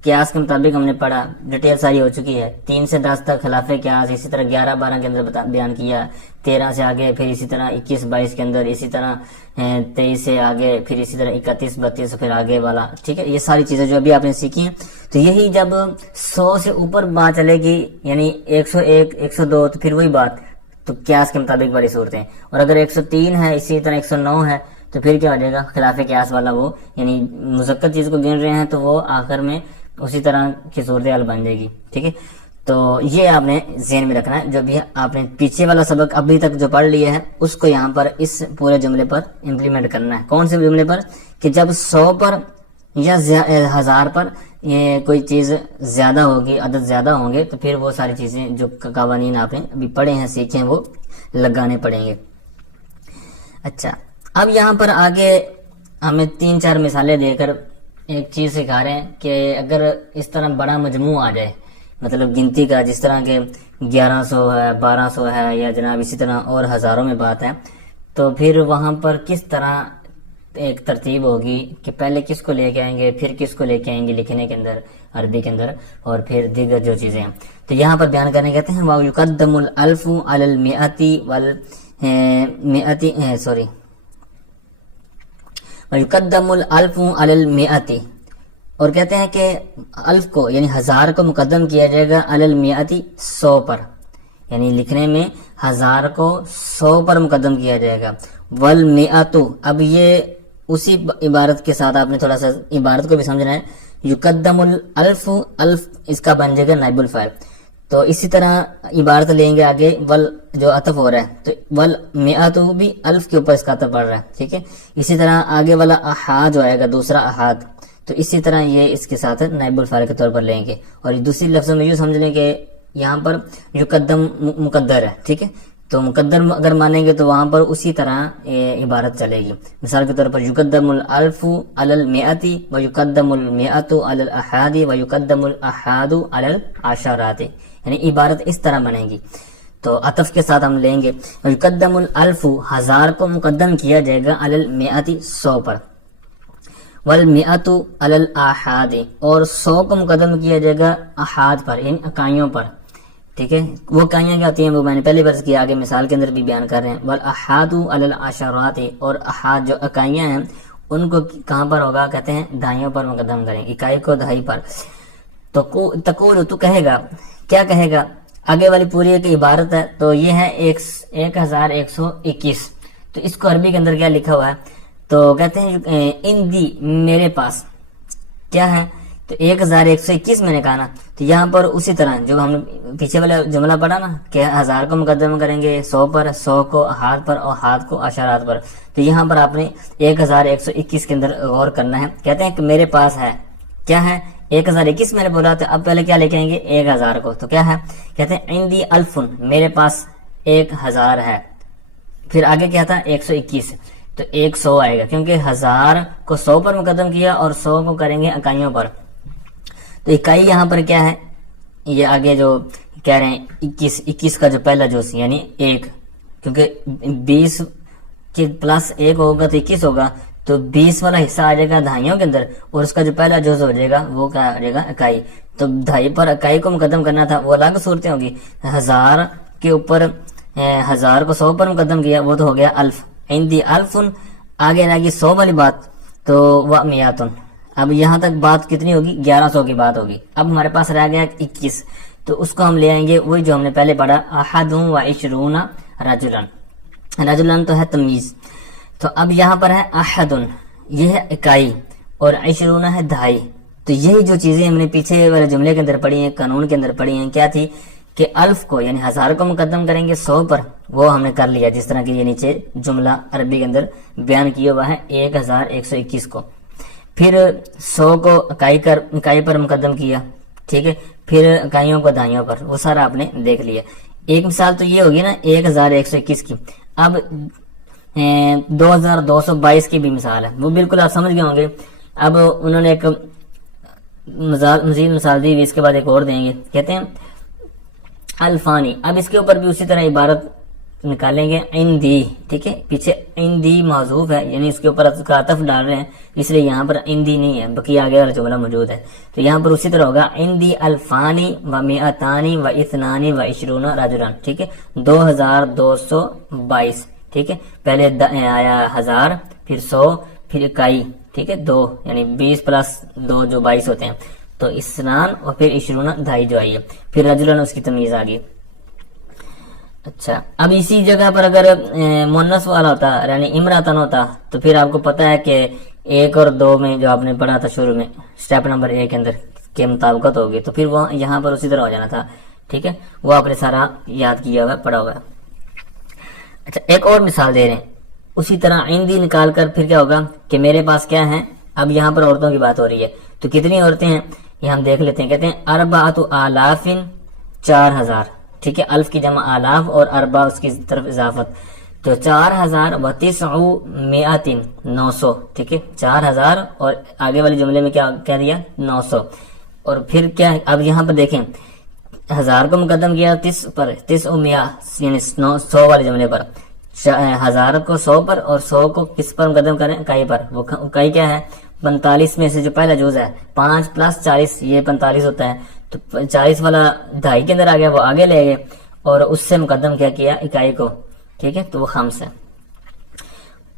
قیاس کے مطابق ہم نے پڑھا، ڈیٹیل ساری ہو چکی ہے، 3 سے 10 تک خلاف قیاس، اسی طرح 11 12 کے اندر بیان کیا، 13 سے آگے پھر اسی طرح 21 22 کے اندر، اسی طرح 23 سے آگے پھر اسی طرح 31 32 پھر آگے والا، ٹھیک ہے، یہ ساری چیزیں جو ابھی آپ نے سیکھی ہیں، تو یہی جب 100 سے اوپر بات چلے گی، یعنی 101 102 تو پھر وہی بات، تو قیاس کے مطابق والی صورتیں، اور اگر 103 ہے اسی طرح 109 ہے تو پھر کیا ہو جائے گا خلاف قیاس والا، وہ یعنی مذکر چیز کو گن رہے ہیں تو وہ آخر میں اسی طرح کی صورتحال بن جائے گی، ٹھیک ہے، تو یہ آپ نے ذہن میں رکھنا ہے، جو بھی آپ نے پیچھے والا سبق ابھی تک جو پڑھ لیا ہے اس کو یہاں پر اس پورے جملے پر امپلیمنٹ کرنا ہے۔ کون سے جملے پر؟ کہ جب 100 پر یا 1000 پر یہ کوئی چیز زیادہ ہوگی، عدد زیادہ ہوں گے، تو پھر وہ ساری چیزیں جو قوانین آپ نے ابھی پڑھے ہیں سیکھے ہیں وہ لگانے پڑیں گے۔ اچھا اب یہاں پر آگے ہمیں 3-4 مثالیں دے کر ایک چیز سکھا رہے ہیں کہ اگر اس طرح بڑا مجموع آ جائے، مطلب گنتی کا، جس طرح کے 1100 ہے 1200 ہے یا جناب اسی طرح اور ہزاروں میں بات ہے، تو پھر وہاں پر کس طرح ایک ترتیب ہوگی کہ پہلے کس کو لے کے آئیں گے، پھر کس کو لے کے آئیں گے لکھنے کے اندر، عربی کے اندر، اور پھر دیگر جو چیزیں ہیں، تو یہاں پر بیان کرنے کہتے ہیں وَيُقَدَّمُ الْأَلْفُ عَلَى الْمِئَةِ وَيُقَدَّمُ الْأَلْفُ عَلَى الْمِئَةِ، اور کہتے ہیں کہ الف کو یعنی 1000 کو مقدم کیا جائے گا علی المئاتی 100 پر، یعنی لکھنے میں 1000 کو 100 پر مقدم کیا جائے گا، والمئات، اب یہ اسی عبارت کے ساتھ آپ نے تھوڑا سا عبارت کو بھی سمجھنا ہے، یقدم الالف، الف اس کا بن جائے گا نائب الفاعل، تو اسی طرح عبارت لیں گے آگے، ول جو عطف ہو رہا ہے تو والمئات بھی الف کے اوپر اس کا عطف پڑ رہا ہے، ٹھیک ہے، اسی طرح آگے والا احاد جو آئے گا دوسرا احاد، تو اسی طرح یہ اس کے ساتھ نائب الفاعل کے طور پر لیں گے، اور دوسری لفظوں میں یوں سمجھ لیں کہ یہاں پر یقدم مقدر ہے، ٹھیک ہے، تو مقدر اگر مانیں گے تو وہاں پر اسی طرح عبارت چلے گی، مثال کے طور پر یقدم الالف علی المئات ویقدم المئات علی الاحاد ویقدم الاحاد علی العشرات، یعنی عبارت اس طرح بنے گی، تو عطف کے ساتھ ہم لیں گے ویقدم الالف، 1000 کو مقدم کیا جائے گا علی المئات 100 پر، والمئات علی الاحاد، اور 100 کو مقدم کیا جائے گا احاد پر یعنی اکائیوں پر، ٹھیک ہے، وہ اکائیاں کیا ہوتی ہیں وہ میں نے پہلے برس کیا، آگے مثال کے اندر بھی بیان کر رہے ہیں. والاحاد علی العشرات، اور احاد جو اکائیاں ہیں ان کو کہاں پر ہوگا، کہتے ہیں دہائیوں پر مقدم کریں، اکائی کو دہائی پر. تو تقول تو کہے گا، کیا کہے گا، آگے والی پوری ایک عبارت ہے، تو یہ ہے 1121. تو اس کو عربی کے اندر کیا لکھا ہوا ہے، تو کہتے ہیں ان دی میرے پاس کیا ہے، تو 1121 میں نے کہا نا، تو یہاں پر اسی طرح جو ہم نے پیچھے والا جملہ پڑھا نا کہ 1000 کو مقدم کریں گے 100 پر، 100 کو احاد پر اور احاد کو اشارات پر. تو یہاں پر آپ نے 1121 کے اندر غور کرنا ہے. کہتے ہیں کہ میرے پاس ہے، کیا ہے 1021 میں نے بولا، تو اب پہلے کیا لے کے آئیں گے 1000 کو، تو کیا ہے، کہتے ہیں عندی الفن، میرے پاس 1000 ہے. پھر آگے کیا تھا 121، تو 100 آئے گا کیونکہ 1000 کو 100 پر مقدم کیا اور 100 کو کریں گے اکائیوں پر. تو اکائی یہاں پر کیا ہے، یہ آگے جو کہہ رہے ہیں 21 کا جو پہلا جز یعنی 1، کیونکہ 20 کے پلس 1 ہوگا تو 21 ہوگا، تو 20 والا حصہ آ جائے گا دہائیوں کے اندر اور اس کا جو پہلا جز ہو جائے گا وہ کیا آ جائے گا اکائی. تو دہائی پر اکائی کو مقدم کرنا تھا، وہ الگ صورتیں ہوگی. 1000 کے اوپر 1000 کو 100 پر مقدم کیا، وہ تو ہو گیا الف. عندی الفن، آگے رہ گی 100 والی بات، تو وہ میاتن. اب یہاں تک بات کتنی ہوگی، 1100 کی بات ہوگی. اب ہمارے پاس رہ گیا 21، تو اس کو ہم لے آئیں گے وہی جو ہم نے پہلے پڑھا، احد و عشرون رجلن. رجلن تو ہے تمیز، تو اب یہاں پر ہے احد، یہ ہے اکائی، اور عشرون ہے دہائی. تو یہی جو چیزیں ہم نے پیچھے والے جملے کے اندر پڑھی ہیں، قانون کے اندر پڑھی ہیں، کیا تھی کہ الف کو یعنی 1000 کو مقدم کریں گے 100 پر، وہ ہم نے کر لیا جس طرح کہ یہ نیچے جملہ عربی کے اندر بیان کیا ہوا ہے 1121 کو. پھر 100 کو اکائی پر مقدم کیا، ٹھیک ہے، پھر اکائیوں کو دہائیوں پر، وہ سارا آپ نے دیکھ لیا. ایک مثال تو یہ ہوگی نا 1121 کی. اب 2222 کی بھی مثال ہے، وہ بالکل آپ سمجھ گئے ہوں گے. اب انہوں نے ایک مزید مثال دی، اس کے بعد ایک اور دیں گے. کہتے ہیں الفانی، اب اس کے اوپر بھی اسی طرح عبارت نکالیں گے عندی، ٹھیک ہے، پیچھے عندی معذوف ہے یعنی اس کے اوپر عطف ڈال رہے ہیں، اس لیے یہاں پر عندی نہیں ہے، بقیہ آگے والا جملہ موجود ہے. تو یہاں پر اسی طرح ہوگا عندی الفانی و مئتانی و اثنانی و عشرون رجلن، ٹھیک ہے، 2222، ٹھیک ہے. پہلے آیا 1000، پھر 100، پھر اکائی، ٹھیک ہے، 2 یعنی 20 پلس 2 جو 22 ہوتے ہیں، تو اسنان اور پھر عشرون دہائی جو آئی ہے، پھر رجلن اس کی تمیز آ گئی. اچھا، اب اسی جگہ پر اگر مونس والا ہوتا یعنی امراتن ہوتا، تو پھر آپ کو پتا ہے کہ 1 اور 2 میں جو آپ نے پڑھا تھا شروع میں سٹیپ نمبر 1 کے اندر کے مطابقت ہوگی، تو پھر وہ یہاں پر اسی طرح ہو جانا تھا، ٹھیک ہے، وہ آپ نے سارا یاد کیا ہوا پڑھا ہوا ہے. اچھا، ایک اور مثال دے رہے ہیں اسی طرح عندی نکال کر، پھر کیا ہوگا کہ میرے پاس کیا ہے. اب یہاں پر عورتوں کی بات ہو رہی ہے، تو کتنی عورتیں ہیں یہ ہم دیکھ لیتے ہیں. کہتے ہیں اربعۃ آلاف، 4000، ٹھیک ہے، الف کی جمع آلاف اور اربع اس کی طرف اضافت، تو 4000 و 900، 900، ٹھیک ہے، 4000 اور آگے والے جملے میں کیا کہہ دیا 900. اور پھر کیا ہے، اب یہاں پر دیکھیں 1000 کو مقدم کیا 30 پر، 30 و 100 یعنی 100 والے جملے پر، 1000 کو 100 پر اور 100 کو کس پر مقدم کریں اکائی پر. وہ اکائی کیا ہے 45 میں سے جو پہلا جز ہے 5 پلس 40 یہ 45 ہوتا ہے، تو 40 والا دہائی کے اندر آ گیا، وہ آگے لے گئے اور اس سے مقدم کیا اکائی کو، ٹھیک ہے، تو وہ خمس ہے.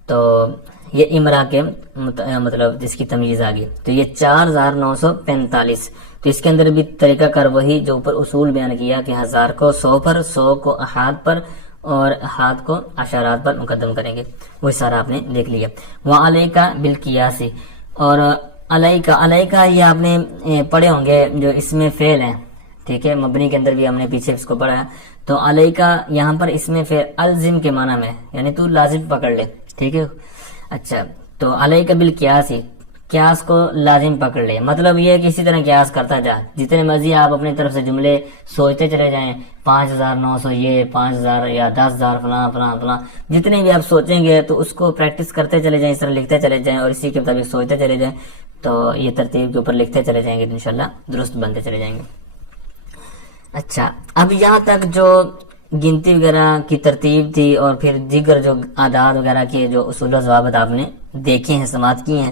تو یہ امرا کے مطلب جس کی تمیز آ گئی، تو یہ 4945. تو اس کے اندر بھی طریقہ کار وہی جو اوپر اصول بیان کیا کہ 1000 کو 100 پر، 100 کو احاد پر اور احاد کو اشارات پر مقدم کریں گے، وہی سارا آپ نے دیکھ لیا. وعلیکا بالقیاس، اور علیکا یہ آپ نے پڑھے ہوں گے جو اس میں فعل ہیں، ٹھیک ہے، مبنی کے اندر بھی ہم نے پیچھے اس کو پڑھا ہے. تو علیکا یہاں پر اس میں فعل الزم کے معنی میں یعنی تو لازم پکڑ لے، ٹھیک ہے. اچھا، تو علیکا بالقیاس، قیاس کو لازم پکڑ لے، مطلب یہ کہ اسی طرح قیاس کرتا جا، جتنے مرضی آپ اپنی طرف سے جملے سوچتے چلے جائیں، 5900 یہ 5000 یا 10000 فلاں فلاں فلاں، جتنے بھی آپ سوچیں گے تو اس کو پریکٹس کرتے چلے جائیں، اس طرح لکھتے چلے جائیں اور اسی کے مطابق سوچتے چلے جائیں، تو یہ ترتیب کے اوپر لکھتے چلے جائیں گے تو انشاءاللہ درست بنتے چلے جائیں گے. اچھا، اب یہاں تک جو گنتی وغیرہ کی ترتیب تھی اور پھر دیگر جو اعداد وغیرہ کے جو اصول و ضوابط آپ نے دیکھے ہیں، سماعت کی ہیں.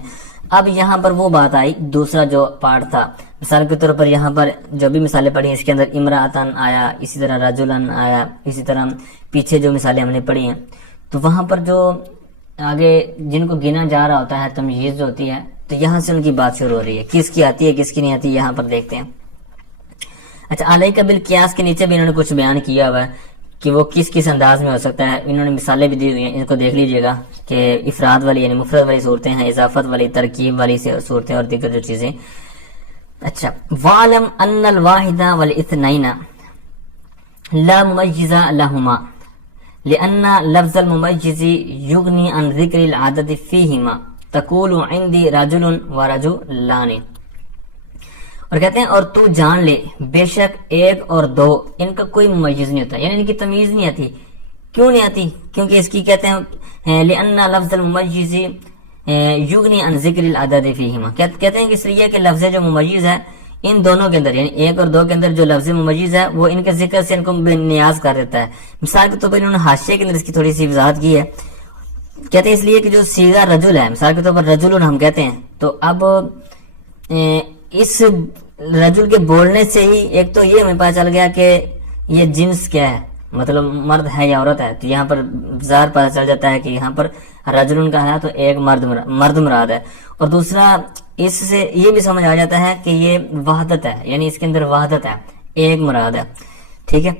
اب یہاں پر وہ بات آئی، دوسرا جو پارٹ تھا مثال کے طور پر یہاں پر جو بھی مثالیں پڑھی ہیں اس کے اندر امراطن آیا، اسی طرح رجلن آیا، اسی طرح پیچھے جو مثالیں ہم نے پڑھی ہیں تو وہاں پر جو آگے جن کو گنا جا رہا ہوتا ہے تمییز جو ہوتی ہے تو یہاں سے ان کی بات شروع ہو رہی ہے، کس کی آتی ہے کس کی نہیں آتی، یہاں پر دیکھتے ہیں۔ اچھا، علیہ بالقیاس کے نیچے بھی انہوں نے کچھ بیان کیا ہوا ہے کہ وہ کس کس انداز میں ہو سکتا ہے، انہوں نے مثالیں بھی دی ہوئی ہیں، ان کو دیکھ لیجئے گا کہ افراد والی یعنی مفرد والی صورتیں ہیں، اضافت والی، ترکیب والی صورتیں اور دیگر جو چیزیں۔ اچھا، وَعْلَمْ أَنَّ الْوَاحِدَ وَالْإِثْنَيْنَ لَا مُمَيِّزَ لَهُمَا لِأَنَّ لَفْظَ الْمُمَيِّزِ يُغْنِي عَنْ ذِكْرِ الْعَدَدِ فِيهِمَا تَقُولُ عِنْدِي رَجُلٌ وَرَجُلَانِ۔ اور کہتے ہیں اور تو جان لے بے شک ایک اور دو ان کا کوئی ممیز نہیں ہوتا، یعنی ان کی تمیز نہیں آتی۔ کیوں نہیں آتی؟ کیونکہ اس کی کہتے ہیں لِأَنَّ لَفْظَ الْمُمَيِّزِ یغنی عن ذکر العدد فیہما، کہتے ہیں کہ اس لیے کہ لفظ جو ممیز ہے ان دونوں کے اندر یعنی ایک اور دو کے اندر جو لفظ ممیز ہے وہ ان کے ذکر سے ان کو بے نیاز کر دیتا ہے۔ مثال کے طور پر انہوں نے حاشیے کے اندر اس کی تھوڑی سی وضاحت کی ہے، کہتے ہیں اس لیے کہ جو صیغہ رجل ہے، مثال کے طور پر رجل ہم کہتے ہیں تو اب اس رجل کے بولنے سے ہی ایک تو یہ ہمیں پتہ چل گیا کہ یہ جنس کیا ہے، مطلب مرد ہے یا عورت ہے، تو یہاں پر ظاہر پتہ چل جاتا ہے کہ یہاں پر رجل کا ہے تو ایک مرد مراد ہے، اور دوسرا اس سے یہ بھی سمجھ آ جاتا ہے کہ یہ وحدت ہے، یعنی اس کے اندر وحدت ہے، ایک مراد ہے، ٹھیک ہے۔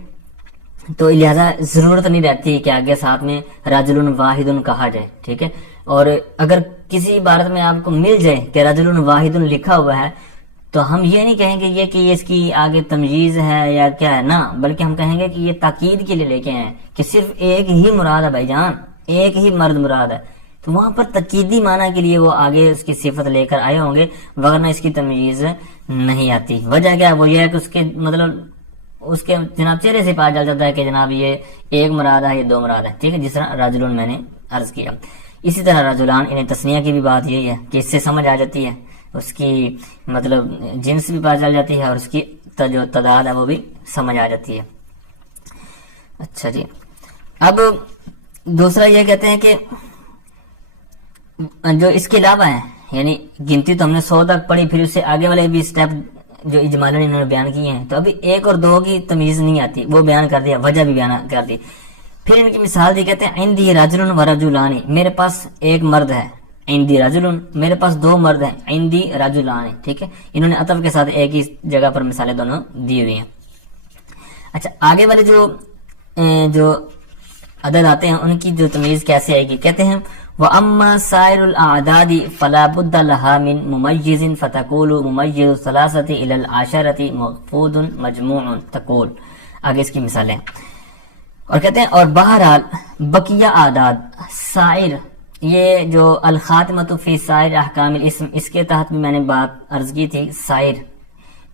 تو لہذا ضرورت نہیں رہتی کہ آگے ساتھ میں رجل واحد کہا جائے، ٹھیک ہے۔ اور اگر کسی عبارت میں آپ کو مل جائے کہ رجل واحد لکھا ہوا ہے تو ہم یہ نہیں کہیں گے یہ کہ اس کی آگے تمجیز ہے یا کیا ہے، نہ، بلکہ ہم کہیں گے کہ یہ تاکید کے لیے لے کے ہیں کہ صرف ایک ہی مراد ہے بھائی جان، ایک ہی مرد مراد ہے، تو وہاں پر تاکیدی معنی کے لیے وہ آگے اس کی صفت لے کر آئے ہوں گے، ورنہ اس کی تمجیز نہیں آتی۔ وجہ کیا ہے؟ وہ یہ ہے کہ اس کے مطلب اس کے جناب چہرے سے پتا چل جاتا ہے کہ جناب یہ ایک مراد ہے، یہ دو مراد ہے، ٹھیک ہے، جس طرح رجلون میں نے عرض کیا۔ اسی طرح رجلان انہیں تسنیہ کی بھی بات یہی ہے کہ اس سے سمجھ آ جاتی ہے، اس کی مطلب جنس بھی پتا چل جاتی ہے اور اس کی جو تعداد ہے وہ بھی سمجھ آ جاتی ہے۔ اچھا جی، اب دوسرا یہ کہتے ہیں کہ جو اس کے علاوہ ہے، یعنی گنتی تو ہم نے 100 تک پڑھی، پھر اس سے آگے والے بھی سٹیپ جو اجمالاً انہوں نے بیان کیے ہیں، تو ابھی ایک اور دو کی تمیز نہیں آتی، وہ بیان کر دیا، وجہ بھی بیان کر دی۔ پھر ان کی مثال دی، کہتے ہیں عندی رجل و رجلان، میرے پاس ایک مرد ہے، عندی رجل، میرے پاس دو مرد ہیں، عندی رجلان، ٹھیک ہے۔ انہوں نے عطف کے ساتھ ایک ہی جگہ پر مثالیں دونوں دی ہوئی ہیں۔ اچھا، آگے والے جو عدد آتے ہیں ان کی جو تمیز کیسے آئے گی، کہتے ہیں وَأَمَّا سَائِرُ الْأَعْدَادِ فَلَا بُدَّ لَهَا مِن مُمَيِّزٍ فَتَقُولُ مُمَيِّزُ الثَّلَاثَةِ إِلَى الْعَشَرَةِ مَخْفُوضٌ مَجْمُوعٌ تقول۔ آگے اس کی مثالیں، اور کہتے ہیں اور بہرحال بقیہ اعداد سائر، یہ جو الخاتمۃ فی سائر احکام الاسم، اس کے تحت بھی میں نے بات عرض کی تھی، سائر،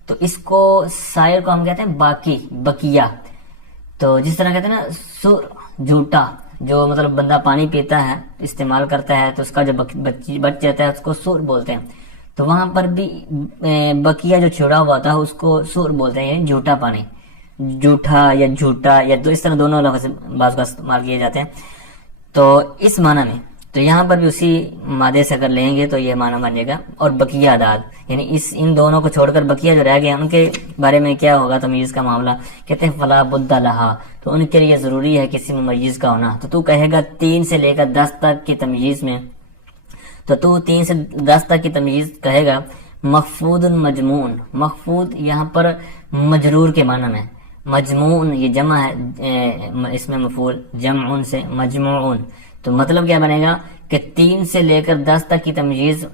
تو اس کو سائر کو ہم کہتے ہیں باقی، بقیہ، تو جس طرح کہتے ہیں نا سر، جھوٹا، جو مطلب بندہ پانی پیتا ہے استعمال کرتا ہے تو اس کا جو بچ جاتا ہے اس کو سور بولتے ہیں، تو وہاں پر بھی بقیہ جو چھوڑا ہوا تھا اس کو سور بولتے ہیں، یعنی جھوٹا پانی، جھوٹا یا جھوٹا یا تو اس طرح دونوں لفظ بعض کا استعمال کیے جاتے ہیں، تو اس معنی میں تو یہاں پر بھی اسی مادے سے اگر لیں گے تو یہ معنی بن جائے گا۔ اور بقیہ اعداد یعنی ان دونوں کو چھوڑ کر بقیہ جو رہ گئے ان کے بارے میں کیا ہوگا تمیز کا معاملہ، کہتے ہیں فلا بد لہا، تو ان کے لیے ضروری ہے کسی ممیز کا ہونا، تو کہے گا 3 سے لے کر 10 تک کی تمیز میں، تو 3 سے 10 تک کی تمیز کہے گا مخفوض مجموع، مخفوض یہاں پر مجرور کے معنی میں، مجموع یہ جمع ہے، اس میں مفعول جمع سے مجموع، تو مطلب کیا بنے گا کہ 3 سے لے کر 10 تک کی تمیز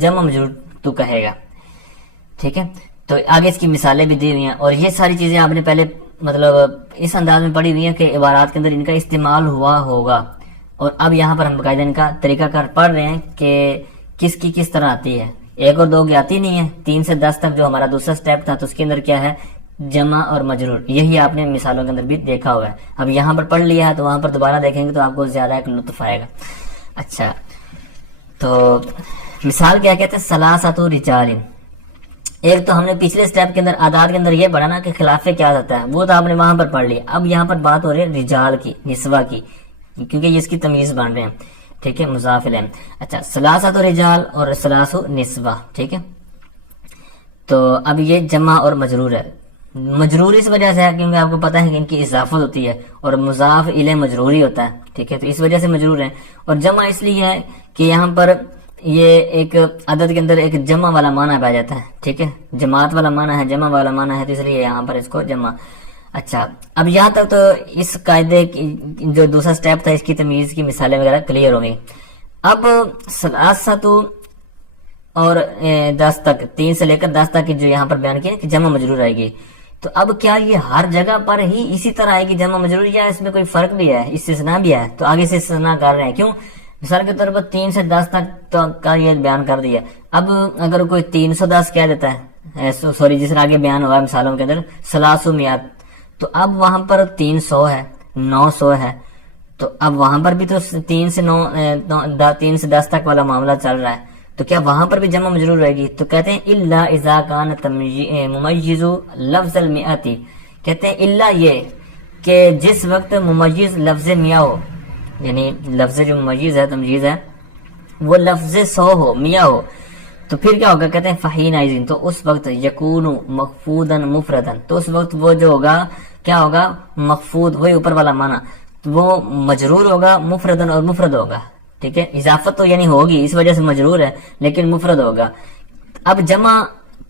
جمع مجرور تو کہے گا، ٹھیک ہے۔ تو آگے اس کی مثالیں بھی دی ہوئی ہیں، اور یہ ساری چیزیں آپ نے پہلے مطلب اس انداز میں پڑھی ہوئی ہیں کہ عبارات کے اندر ان کا استعمال ہوا ہوگا، اور اب یہاں پر ہم باقاعدہ ان کا طریقہ کار پڑھ رہے ہیں کہ کس کی کس طرح آتی ہے، ایک اور دو کی آتی نہیں ہے، 3 سے 10 تک جو ہمارا دوسرا سٹیپ تھا تو اس کے اندر کیا ہے جمع اور مجرور، یہی آپ نے مثالوں کے اندر بھی دیکھا ہوا ہے، اب یہاں پر پڑھ لیا ہے تو وہاں پر دوبارہ دیکھیں گے تو آپ کو زیادہ ایک لطف آئے گا۔ اچھا، تو مثال کیا کہتے ہیں ثلاثۃ رجال، ایک تو ہم نے پچھلے سٹیپ کے اندر اعداد کے اندر یہ پڑھا نا کہ خلافے کیا ہوتا ہے، وہ تو آپ نے وہاں پر پڑھ لیا، اب یہاں پر بات ہو رہی ہے رجال کی، نسوہ کی، کیونکہ یہ اس کی تمیز بن رہے ہیں، ٹھیک ہے، مضاف الیہ۔ اچھا، ثلاثۃ رجال اور ثلاث نسوہ، ٹھیک ہے۔ تو اب یہ جمع اور مجرور ہے. مجرور اس وجہ سے ہے کیونکہ آپ کو پتہ ہے کہ ان کی اضافت ہوتی ہے اور مضاف الیہ مجرور ہی ہوتا ہے, ٹھیک ہے, تو اس وجہ سے مجرور ہے. اور جمع اس لیے ہے کہ یہاں پر یہ ایک عدد کے اندر ایک جمع والا معنی پایا جاتا ہے, ٹھیک ہے, جماعت والا معنی ہے, جمع والا معنی ہے, تو اس لیے یہاں پر اس کو جمع. اچھا, اب یہاں تک تو اس قاعدے کی جو دوسرا سٹیپ تھا اس کی تمیز کی مثالیں وغیرہ کلیئر ہو گئی. اب ثلاثۃ اور 10 تک, 3 سے لے کر 10 تک جو یہاں پر بیان کیا کہ جمع مجرور آئے گی, تو اب کیا یہ ہر جگہ پر ہی اسی طرح آئے گی جمع مجرور, یا اس میں کوئی فرق بھی ہے, استثناء بھی ہے؟ تو آگے سے استثناء کر رہے ہیں. کیوں؟ مثال کے طور پر 3 سے 10 تک کا یہ بیان کر دیا. اب اگر کوئی 310 کہہ دیتا ہے, سوری جس طرح آگے بیان ہوا مثالوں کے اندر 300، تو اب وہاں پر 300 ہے, 900 ہے, تو اب وہاں پر بھی تو 3 سے 10 تک والا معاملہ چل رہا ہے, تو کیا وہاں پر بھی جمع مجرور رہے گی؟ تو کہتے ہیں الا اذا کان ممیز لفظ المئات, کہتے ہیں الا یہ کہ جس وقت ممیز لفظ میاں ہو, یعنی لفظ جو ممیز ہے, تمجیز ہے, وہ لفظ 100 ہو, میاں ہو, تو پھر کیا ہوگا؟ کہتے ہیں فحین آئزین, تو اس وقت یکون مخفودا مفردا, تو اس وقت وہ جو ہوگا کیا ہوگا؟ مخفوض, وہی اوپر والا معنی, وہ مجرور ہوگا مفردن اور مفرد ہوگا, ٹھیک ہے. اضافت تو یعنی ہوگی اس وجہ سے مجرور ہے, لیکن مفرد ہوگا. اب جمع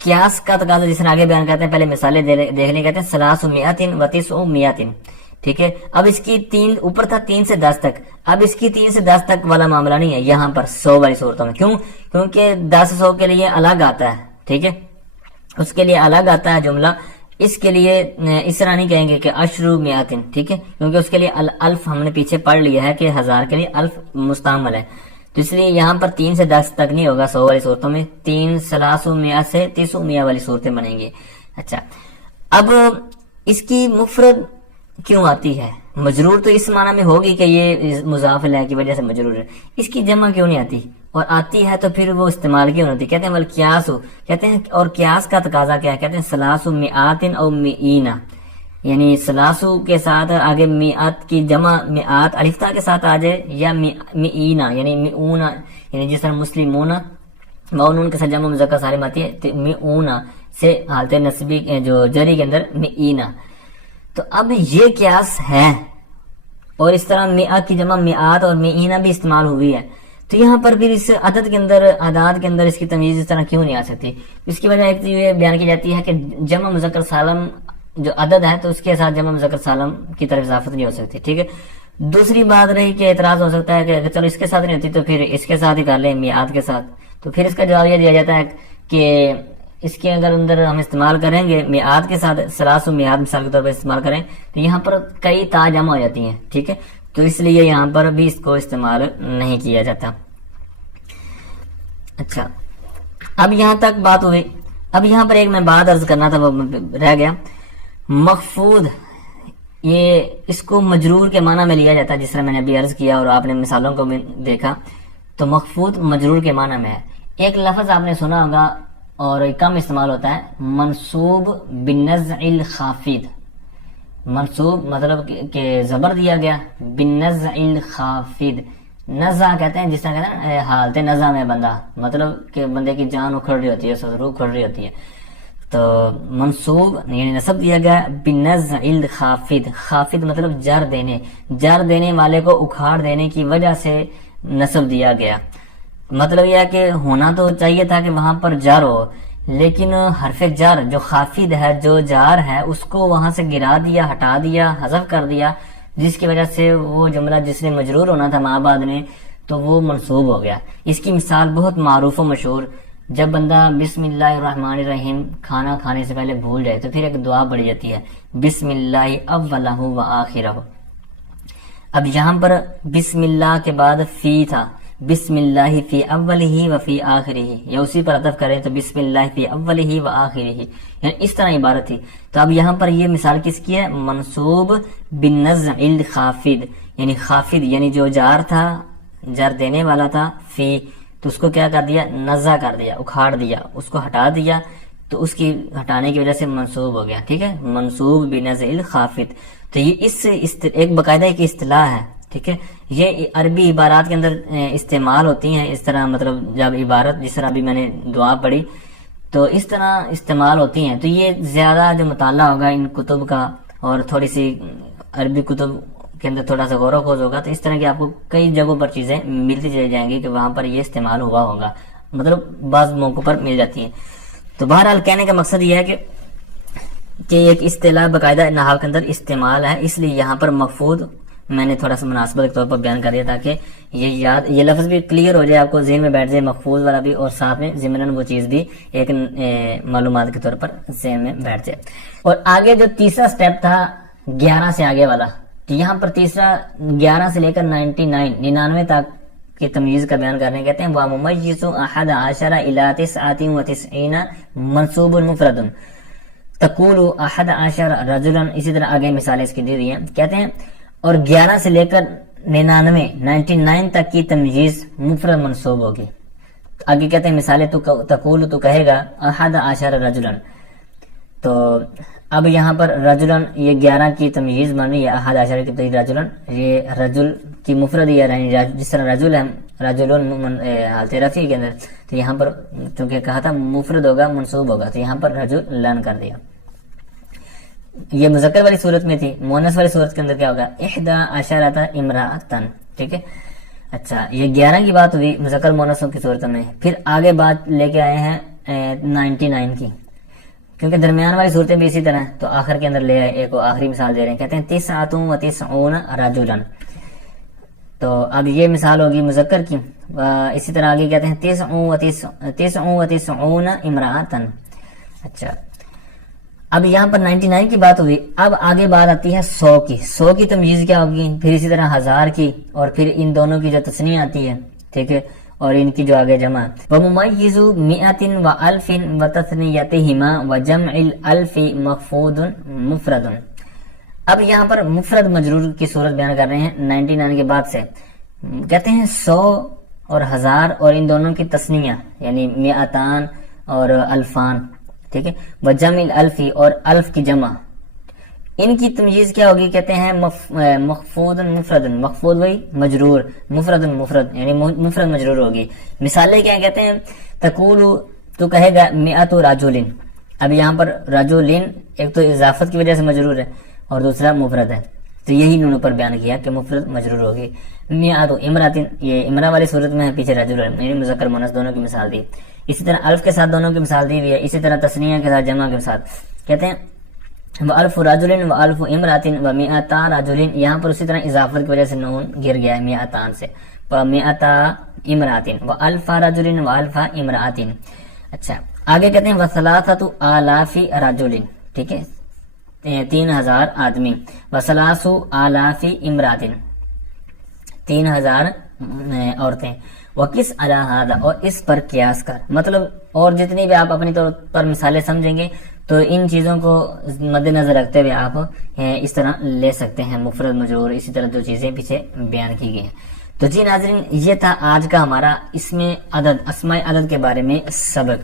قیاس کا تقاضا جس نے آگے بیان کرتے ہیں, پہلے مثالیں دیکھنے, کہتے ہیں 300 و 900, ٹھیک ہے. اب اس کی 3 اوپر تھا 3 سے 10 تک, اب اس کی 3 سے 10 تک والا معاملہ نہیں ہے یہاں پر 100 والی صورتوں میں. کیوں؟ کیونکہ 10 100 کے لیے الگ آتا ہے, ٹھیک ہے, اس کے لیے الگ آتا ہے جملہ. اس کے لیے اس طرح نہیں کہیں گے کہ اشرو میاتن, ٹھیک ہے, کیونکہ اس کے لیے الف ہم نے پیچھے پڑھ لیا ہے کہ 1000 کے لیے الف مستعمل ہے, تو اس لیے یہاں پر 3 سے 10 تک نہیں ہوگا 100 والی صورتوں میں, 300 سے 300 والی صورتیں بنیں گی. اچھا, اب اس کی مفرد کیوں آتی ہے؟ مجرور تو اس معنی میں ہوگی کہ یہ مضاف الیہ کی وجہ سے مجرور ہے, اس کی جمع کیوں نہیں آتی؟ اور آتی ہے تو پھر وہ استعمال کیوں ہوتی؟ کہتے ہیں والقیاس, کہتے ہیں اور قیاس کا تقاضا کیا ہے؟ کہتے ہیں 300 او مئینا, یعنی 300 کے ساتھ آگے میعات کی جمع میعات الف تا کے ساتھ آ جائے, یا مئینا یعنی مئونا, یعنی جس طرح مسلمون مونون کے ساتھ جمع مذکر سالم آتی ہے, مئونا سے حالت نسبی جو جری کے اندر مئینا. تو اب یہ قیاس ہے, اور اس طرح میعات کی جمع میعات اور مئینا بھی استعمال ہوئی ہے, تو یہاں پر پھر اس عدد کے اندر, اعداد کے اندر اس کی تمیز اس طرح کیوں نہیں آ سکتی؟ اس کی وجہ ایک تو یہ بیان کی جاتی ہے کہ جمع مذکر سالم جو عدد ہے تو اس کے ساتھ جمع مذکر سالم کی طرف اضافت نہیں ہو سکتی, ٹھیک ہے. دوسری بات رہی کہ اعتراض ہو سکتا ہے کہ چلو اس کے ساتھ نہیں ہوتی تو پھر اس کے ساتھ ہی کر لیں, میعاد کے ساتھ. تو پھر اس کا جواب یہ دیا جاتا ہے کہ اس کے اندر ہم استعمال کریں گے میعاد کے ساتھ, 300 میعاد مثال کے طور پر استعمال کریں تو یہاں پر کئی تا جمع ہو جاتی ہیں, ٹھیک ہے, تو اس لیے یہاں پر بھی اس کو استعمال نہیں کیا جاتا. اچھا, اب یہاں تک بات ہوئی. اب یہاں پر ایک میں بات عرض کرنا تھا وہ رہ گیا. مخفوض, یہ اس کو مجرور کے معنی میں لیا جاتا ہے, جس طرح میں نے ابھی عرض کیا اور آپ نے مثالوں کو بھی دیکھا, تو مخفوض مجرور کے معنی میں ہے. ایک لفظ آپ نے سنا ہوگا اور کم استعمال ہوتا ہے, منصوب بالنزع الخافض. منصوب مطلب کہ زبر دیا گیا, بالنزع الخافض. نزع کہتے ہیں جس طرح کہتے ہیں حالت نزع میں بندہ, مطلب کہ بندے کی جان اکھڑ رہی ہوتی ہے, روح اکھڑ رہی ہوتی ہے. تو منصوب یعنی نصب دیا گیا بالنزع الخافض. خافض مطلب جر دینے والے کو اکھاڑ دینے کی وجہ سے نصب دیا گیا. مطلب یہ ہے کہ ہونا تو چاہیے تھا کہ وہاں پر جر ہو, لیکن حرف جر جو خافض ہے, جو جار ہے, اس کو وہاں سے گرا دیا, ہٹا دیا, حذف کر دیا, جس کی وجہ سے وہ جملہ جس نے مجرور ہونا تھا ماں بعد میں تو وہ منصوب ہو گیا. اس کی مثال بہت معروف و مشہور, جب بندہ بسم اللہ الرحمن الرحیم کھانا کھانے سے پہلے بھول جائے تو پھر ایک دعا پڑھی جاتی ہے, بسم اللہ اولہ و آخرہ. اب یہاں پر بسم اللہ کے بعد فی تھا, بسم اللہ فی اولہ و فی آخرہ, یا اسی پر عطف کریں تو بسم اللہ فی اولہ و آخرہ, یعنی اس طرح عبارت تھی. تو اب یہاں پر یہ مثال کس کی ہے؟ منصوب بالنزع الخافض, یعنی خافض یعنی جو جار تھا, جر دینے والا تھا, فی, تو اس کو کیا کر دیا؟ نزع کر دیا, اکھاڑ دیا, اس کو ہٹا دیا, تو اس کی ہٹانے کی وجہ سے منصوب ہو گیا, ٹھیک ہے, منصوب بنزع الخافض. تو یہ اس ایک باقاعدہ ایک اصطلاح ہے, ٹھیک ہے, یہ عربی عبارات کے اندر استعمال ہوتی ہیں اس طرح. مطلب جب عبارت جس طرح ابھی میں نے دعا پڑھی تو اس طرح استعمال ہوتی ہیں. تو یہ زیادہ جو مطالعہ ہوگا ان کتب کا اور تھوڑی سی عربی کتب کے اندر تھوڑا سا غور و خوض ہوگا تو اس طرح کی آپ کو کئی جگہوں پر چیزیں ملتی چلی جائیں گی کہ وہاں پر یہ استعمال ہوا ہوگا, مطلب بعض موقعوں پر مل جاتی ہیں. تو بہرحال کہنے کا مقصد یہ ہے کہ ایک اصطلاح باقاعدہ نحو کے اندر استعمال ہے, اس لیے یہاں پر مفعول میں نے تھوڑا سا مناسبت کے طور پر بیان کر دیا تاکہ یہ لفظ بھی کلیئر ہو جائے, آپ کو ذہن میں بیٹھ جائے مفعول والا بھی, اور ساتھ میں ضمناً وہ چیز بھی ایک معلومات کے طور پر ذہن میں بیٹھ جائے. اور آگے جو تیسرا سٹیپ تھا 11 سے آگے والا, یہاں پر تیسرا 11 سے لے کر 99 تک کی تمیز کا بیان کرنے کہتے ہیں وَمُمَيِّزُ أَحَدَ عَشَرَ إِلَىٰ 99 منصوب مفرد تقول أحد عشر رجلا. اسی طرح آگے مثالیں اس کی دی ہیں, کہتے ہیں اور 11 سے لے کر 99 تک کی تمیز مفرد منصوب ہوگی. آگے کہتے ہیں مثالیں تقول تو کہے گا احد عشر رجلا. تو اب یہاں پر رجلن یہ 11 کی تمیز بن رہی ہے, احد عشر کی تمیز رجلن, یہ رجل کی مفرد یہ جس طرح رجل ہے رجلن حالت رفیع کے اندر, تو یہاں پر چونکہ کہا تھا مفرد ہوگا منصوب ہوگا تو یہاں پر رجل لن کر دیا. یہ مذکر والی صورت میں تھی. مؤنث والی صورت کے اندر کیا ہوگا 11 امرأتن. ٹھیک ہے, اچھا یہ 11 کی بات ہوئی مذکر مؤنثوں کی صورت میں. پھر آگے بات لے کے آئے ہیں 99 کی, کیونکہ درمیان والی صورتیں بھی اسی طرح ہیں تو آخر کے اندر لے آئے, ایک آخری مثال دے رہے ہیں, کہتے ہیں 99 رجلا. تو اب یہ مثال ہوگی مذکر کی. اسی طرح آگے کہتے ہیں 99 امرأتن. اچھا اب یہاں پر 99 کی بات ہوئی, اب آگے بات آتی ہے 100 کی. 100 کی تمیز کیا ہوگی, پھر اسی طرح 1000 کی, اور پھر ان دونوں کی جو تثنیہ آتی ہے, ٹھیک ہے, اور ان کی جو آگے جمع وَمُمَيِّزُ 100 وَأَلْفٍ وَتَثْنِيَتِهِمَا وَجَمْعِ الْأَلْفِ مَخْفُوضٌ مُفْرَدٌ. اب یہاں پر مفرد مجرور کی صورت بیان کر رہے ہیں 99 کے بعد سے. کہتے ہیں 100 اور 1000 اور ان دونوں کی تثنیہ یعنی 100 اور الفان, ٹھیک ہے, وجمع الالف اور الف کی جمع, ان کی تمیز کیا ہوگی, کہتے ہیں مخفوض مفرد. مخفوض وہی مجرور, مفرد مفرد یعنی مفرد مجرور ہوگی. مثالیں کیا کہتے ہیں تقول تو کہے گا 100 رجل. اب یہاں پر رجل ایک تو اضافت کی وجہ سے مجرور ہے اور دوسرا مفرد ہے, تو یہی انہوں نے پر بیان کیا کہ مفرد مجرور ہوگی. 100 امرأۃ, یہ امرا والی صورت میں ہے, پیچھے رجل یعنی مذکر مؤنث دونوں کی مثال دی. اسی طرح الف کے ساتھ دونوں کی مثال دی ہوئی ہے, اسی طرح تثنیہ کے ساتھ جمع کے ساتھ. کہتے ہیں وَأَلْفُ رَجُلٍ وَأَلْفُ امرأۃ وَمِئَةَ رَجُلٍ. یہاں پر اسی طرح اضافت کی وجہ سے نون گر گیا ہے 100 سے, وَمِئَةَ امرأۃ وَأَلْفَ رَجُلٍ وَأَلْفَ امرأۃ. اچھا آگے کہتے ہیں وَثَلَاثَةُ آلَافِ رَجُلٍ. ٹھیک ہے, 3000 آدمی. وَثَلَاثُ آلَافِ امرأۃ, 3000 عورتیں. وَقِسْ عَلَى هَذَا, اور اس پر قیاس کر, مطلب اور جتنی بھی آپ اپنی طور پر مثالیں سمجھیں گے تو ان چیزوں کو مد نظر رکھتے ہوئے آپ اس طرح لے سکتے ہیں مفرد مجرور, اسی طرح جو چیزیں پیچھے بیان کی گئی ہیں. تو جی ناظرین یہ تھا آج کا ہمارا اسماء عدد کے بارے میں سبق.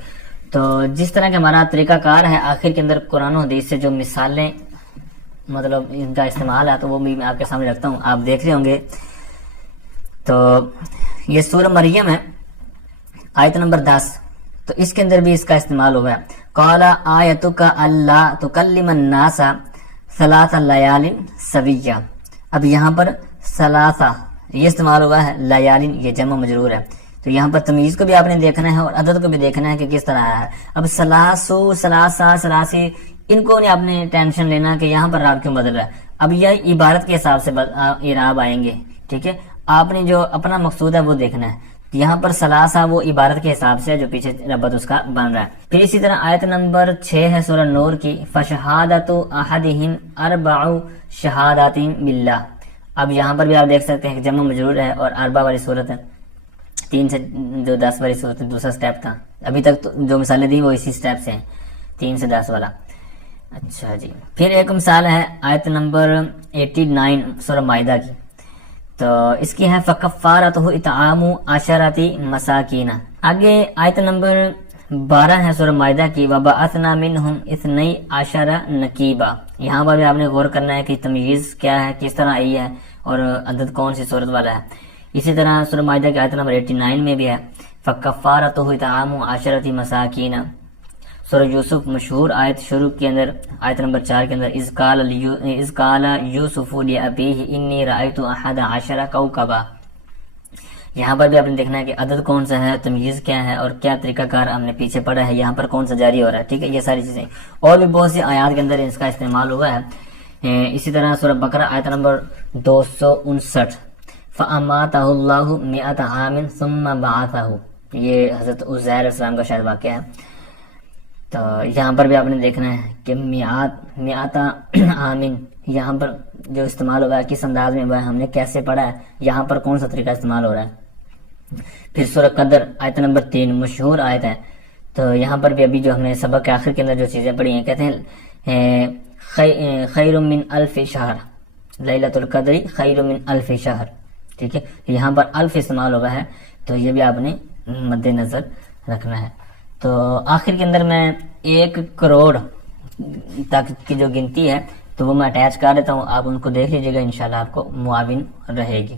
تو جس طرح کا ہمارا طریقہ کار ہے آخر کے اندر قرآن و حدیث سے جو مثالیں مطلب ان کا استعمال ہے تو وہ بھی میں آپ کے سامنے رکھتا ہوں, آپ دیکھ رہے ہوں گے. تو یہ سورہ مریم ہے آیت نمبر 10, تو اس کے اندر بھی اس کا استعمال ہوا ہے. قال آیتک اللہ تکلم الناس 3 لیال سویہ. اب یہاں پر 3 یہ استعمال ہوا ہے, لیال یہ جمع مجرور ہے, تو یہاں پر تمیز کو بھی آپ نے دیکھنا ہے اور عدد کو بھی دیکھنا ہے کہ کس طرح آیا ہے. اب 83 ان کو نہیں آپ نے ٹینشن لینا کہ یہاں پر راب کیوں بدل رہا ہے. اب یہ عبارت کے حساب سے اعراب آئیں گے, ٹھیک ہے, آپ نے جو اپنا مقصود ہے وہ دیکھنا ہے. یہاں پر 3 وہ عبارت کے حساب سے جو پیچھے ربط اس کا بن رہا ہے. پھر اسی طرح آیت نمبر 6 ہے سورہ نور کی, فشہادت احدہم 4 شہادات باللہ. اب یہاں پر بھی آپ دیکھ سکتے ہیں کہ جمع مجرور ہے اور 4 والی صورت ہے, 3 سے جو 10 والی صورت دوسرا سٹیپ تھا. ابھی تک جو مثالیں دی وہ اسی سٹیپ سے ہیں, 3 سے 10 والا. اچھا جی, پھر ایک مثال ہے آیت نمبر 89 سورہ مائدہ کی, تو اس کی ہے فکفارتہ اطعام 10 مساکین. آگے آیت نمبر 12 ہے سورہ مائدہ کی, وبعثنا منہم 12 نقیبا. یہاں پر بھی آپ نے غور کرنا ہے کہ تمیز کیا ہے, کس طرح آئی ہے اور عدد کون سی صورت والا ہے. اسی طرح سورہ مائدہ کی آیت نمبر 89 میں بھی ہے فکفارتہ اطعام 10 مساکین. سورہ یوسف مشہور آیت شروع کے اندر آیت نمبر 4 کے اندر اذ قال یوسف لأبیہ انی رأیت 11 کوکبا. یہاں پر بھی آپ نے دیکھنا ہے کہ عدد کون سا ہے, تمیز کیا ہے, اور کیا طریقہ کار ہم نے پیچھے پڑھا ہے, یہاں پر کون سا جاری ہو رہا ہے. ٹھیک ہے, یہ ساری چیزیں اور بھی بہت سی آیات کے اندر اس کا استعمال ہوا ہے. اسی طرح سورہ بقرہ آیت نمبر 259 فَأَمَاتَهُ اللَّهُ مِئَةَ عَامٍ ثُمَّ بَعَثَهُ, یہ حضرت عزیر علیہ السلام کا شاید واقعہ ہے. تو یہاں پر بھی آپ نے دیکھنا ہے کہ مئات عامن یہاں پر جو استعمال ہوا ہے کس انداز میں ہوا ہے, ہم نے کیسے پڑھا ہے, یہاں پر کون سا طریقہ استعمال ہو رہا ہے. پھر سورہ قدر آیت نمبر 3 مشہور آیت ہے. تو یہاں پر بھی ابھی جو ہم نے سبق کے آخر کے اندر جو چیزیں پڑھی ہیں, کہتے ہیں خیر من الف شہر, لیلۃ القدر خیر من الف شہر. ٹھیک ہے, یہاں پر الف استعمال ہوا ہے, تو یہ بھی آپ نے مد نظر رکھنا ہے. تو آخر کے اندر میں 1 کروڑ تک کی جو گنتی ہے تو وہ میں اٹیچ کر دیتا ہوں, آپ ان کو دیکھ لیجیے گا, انشاءاللہ آپ کو معاون رہے گی.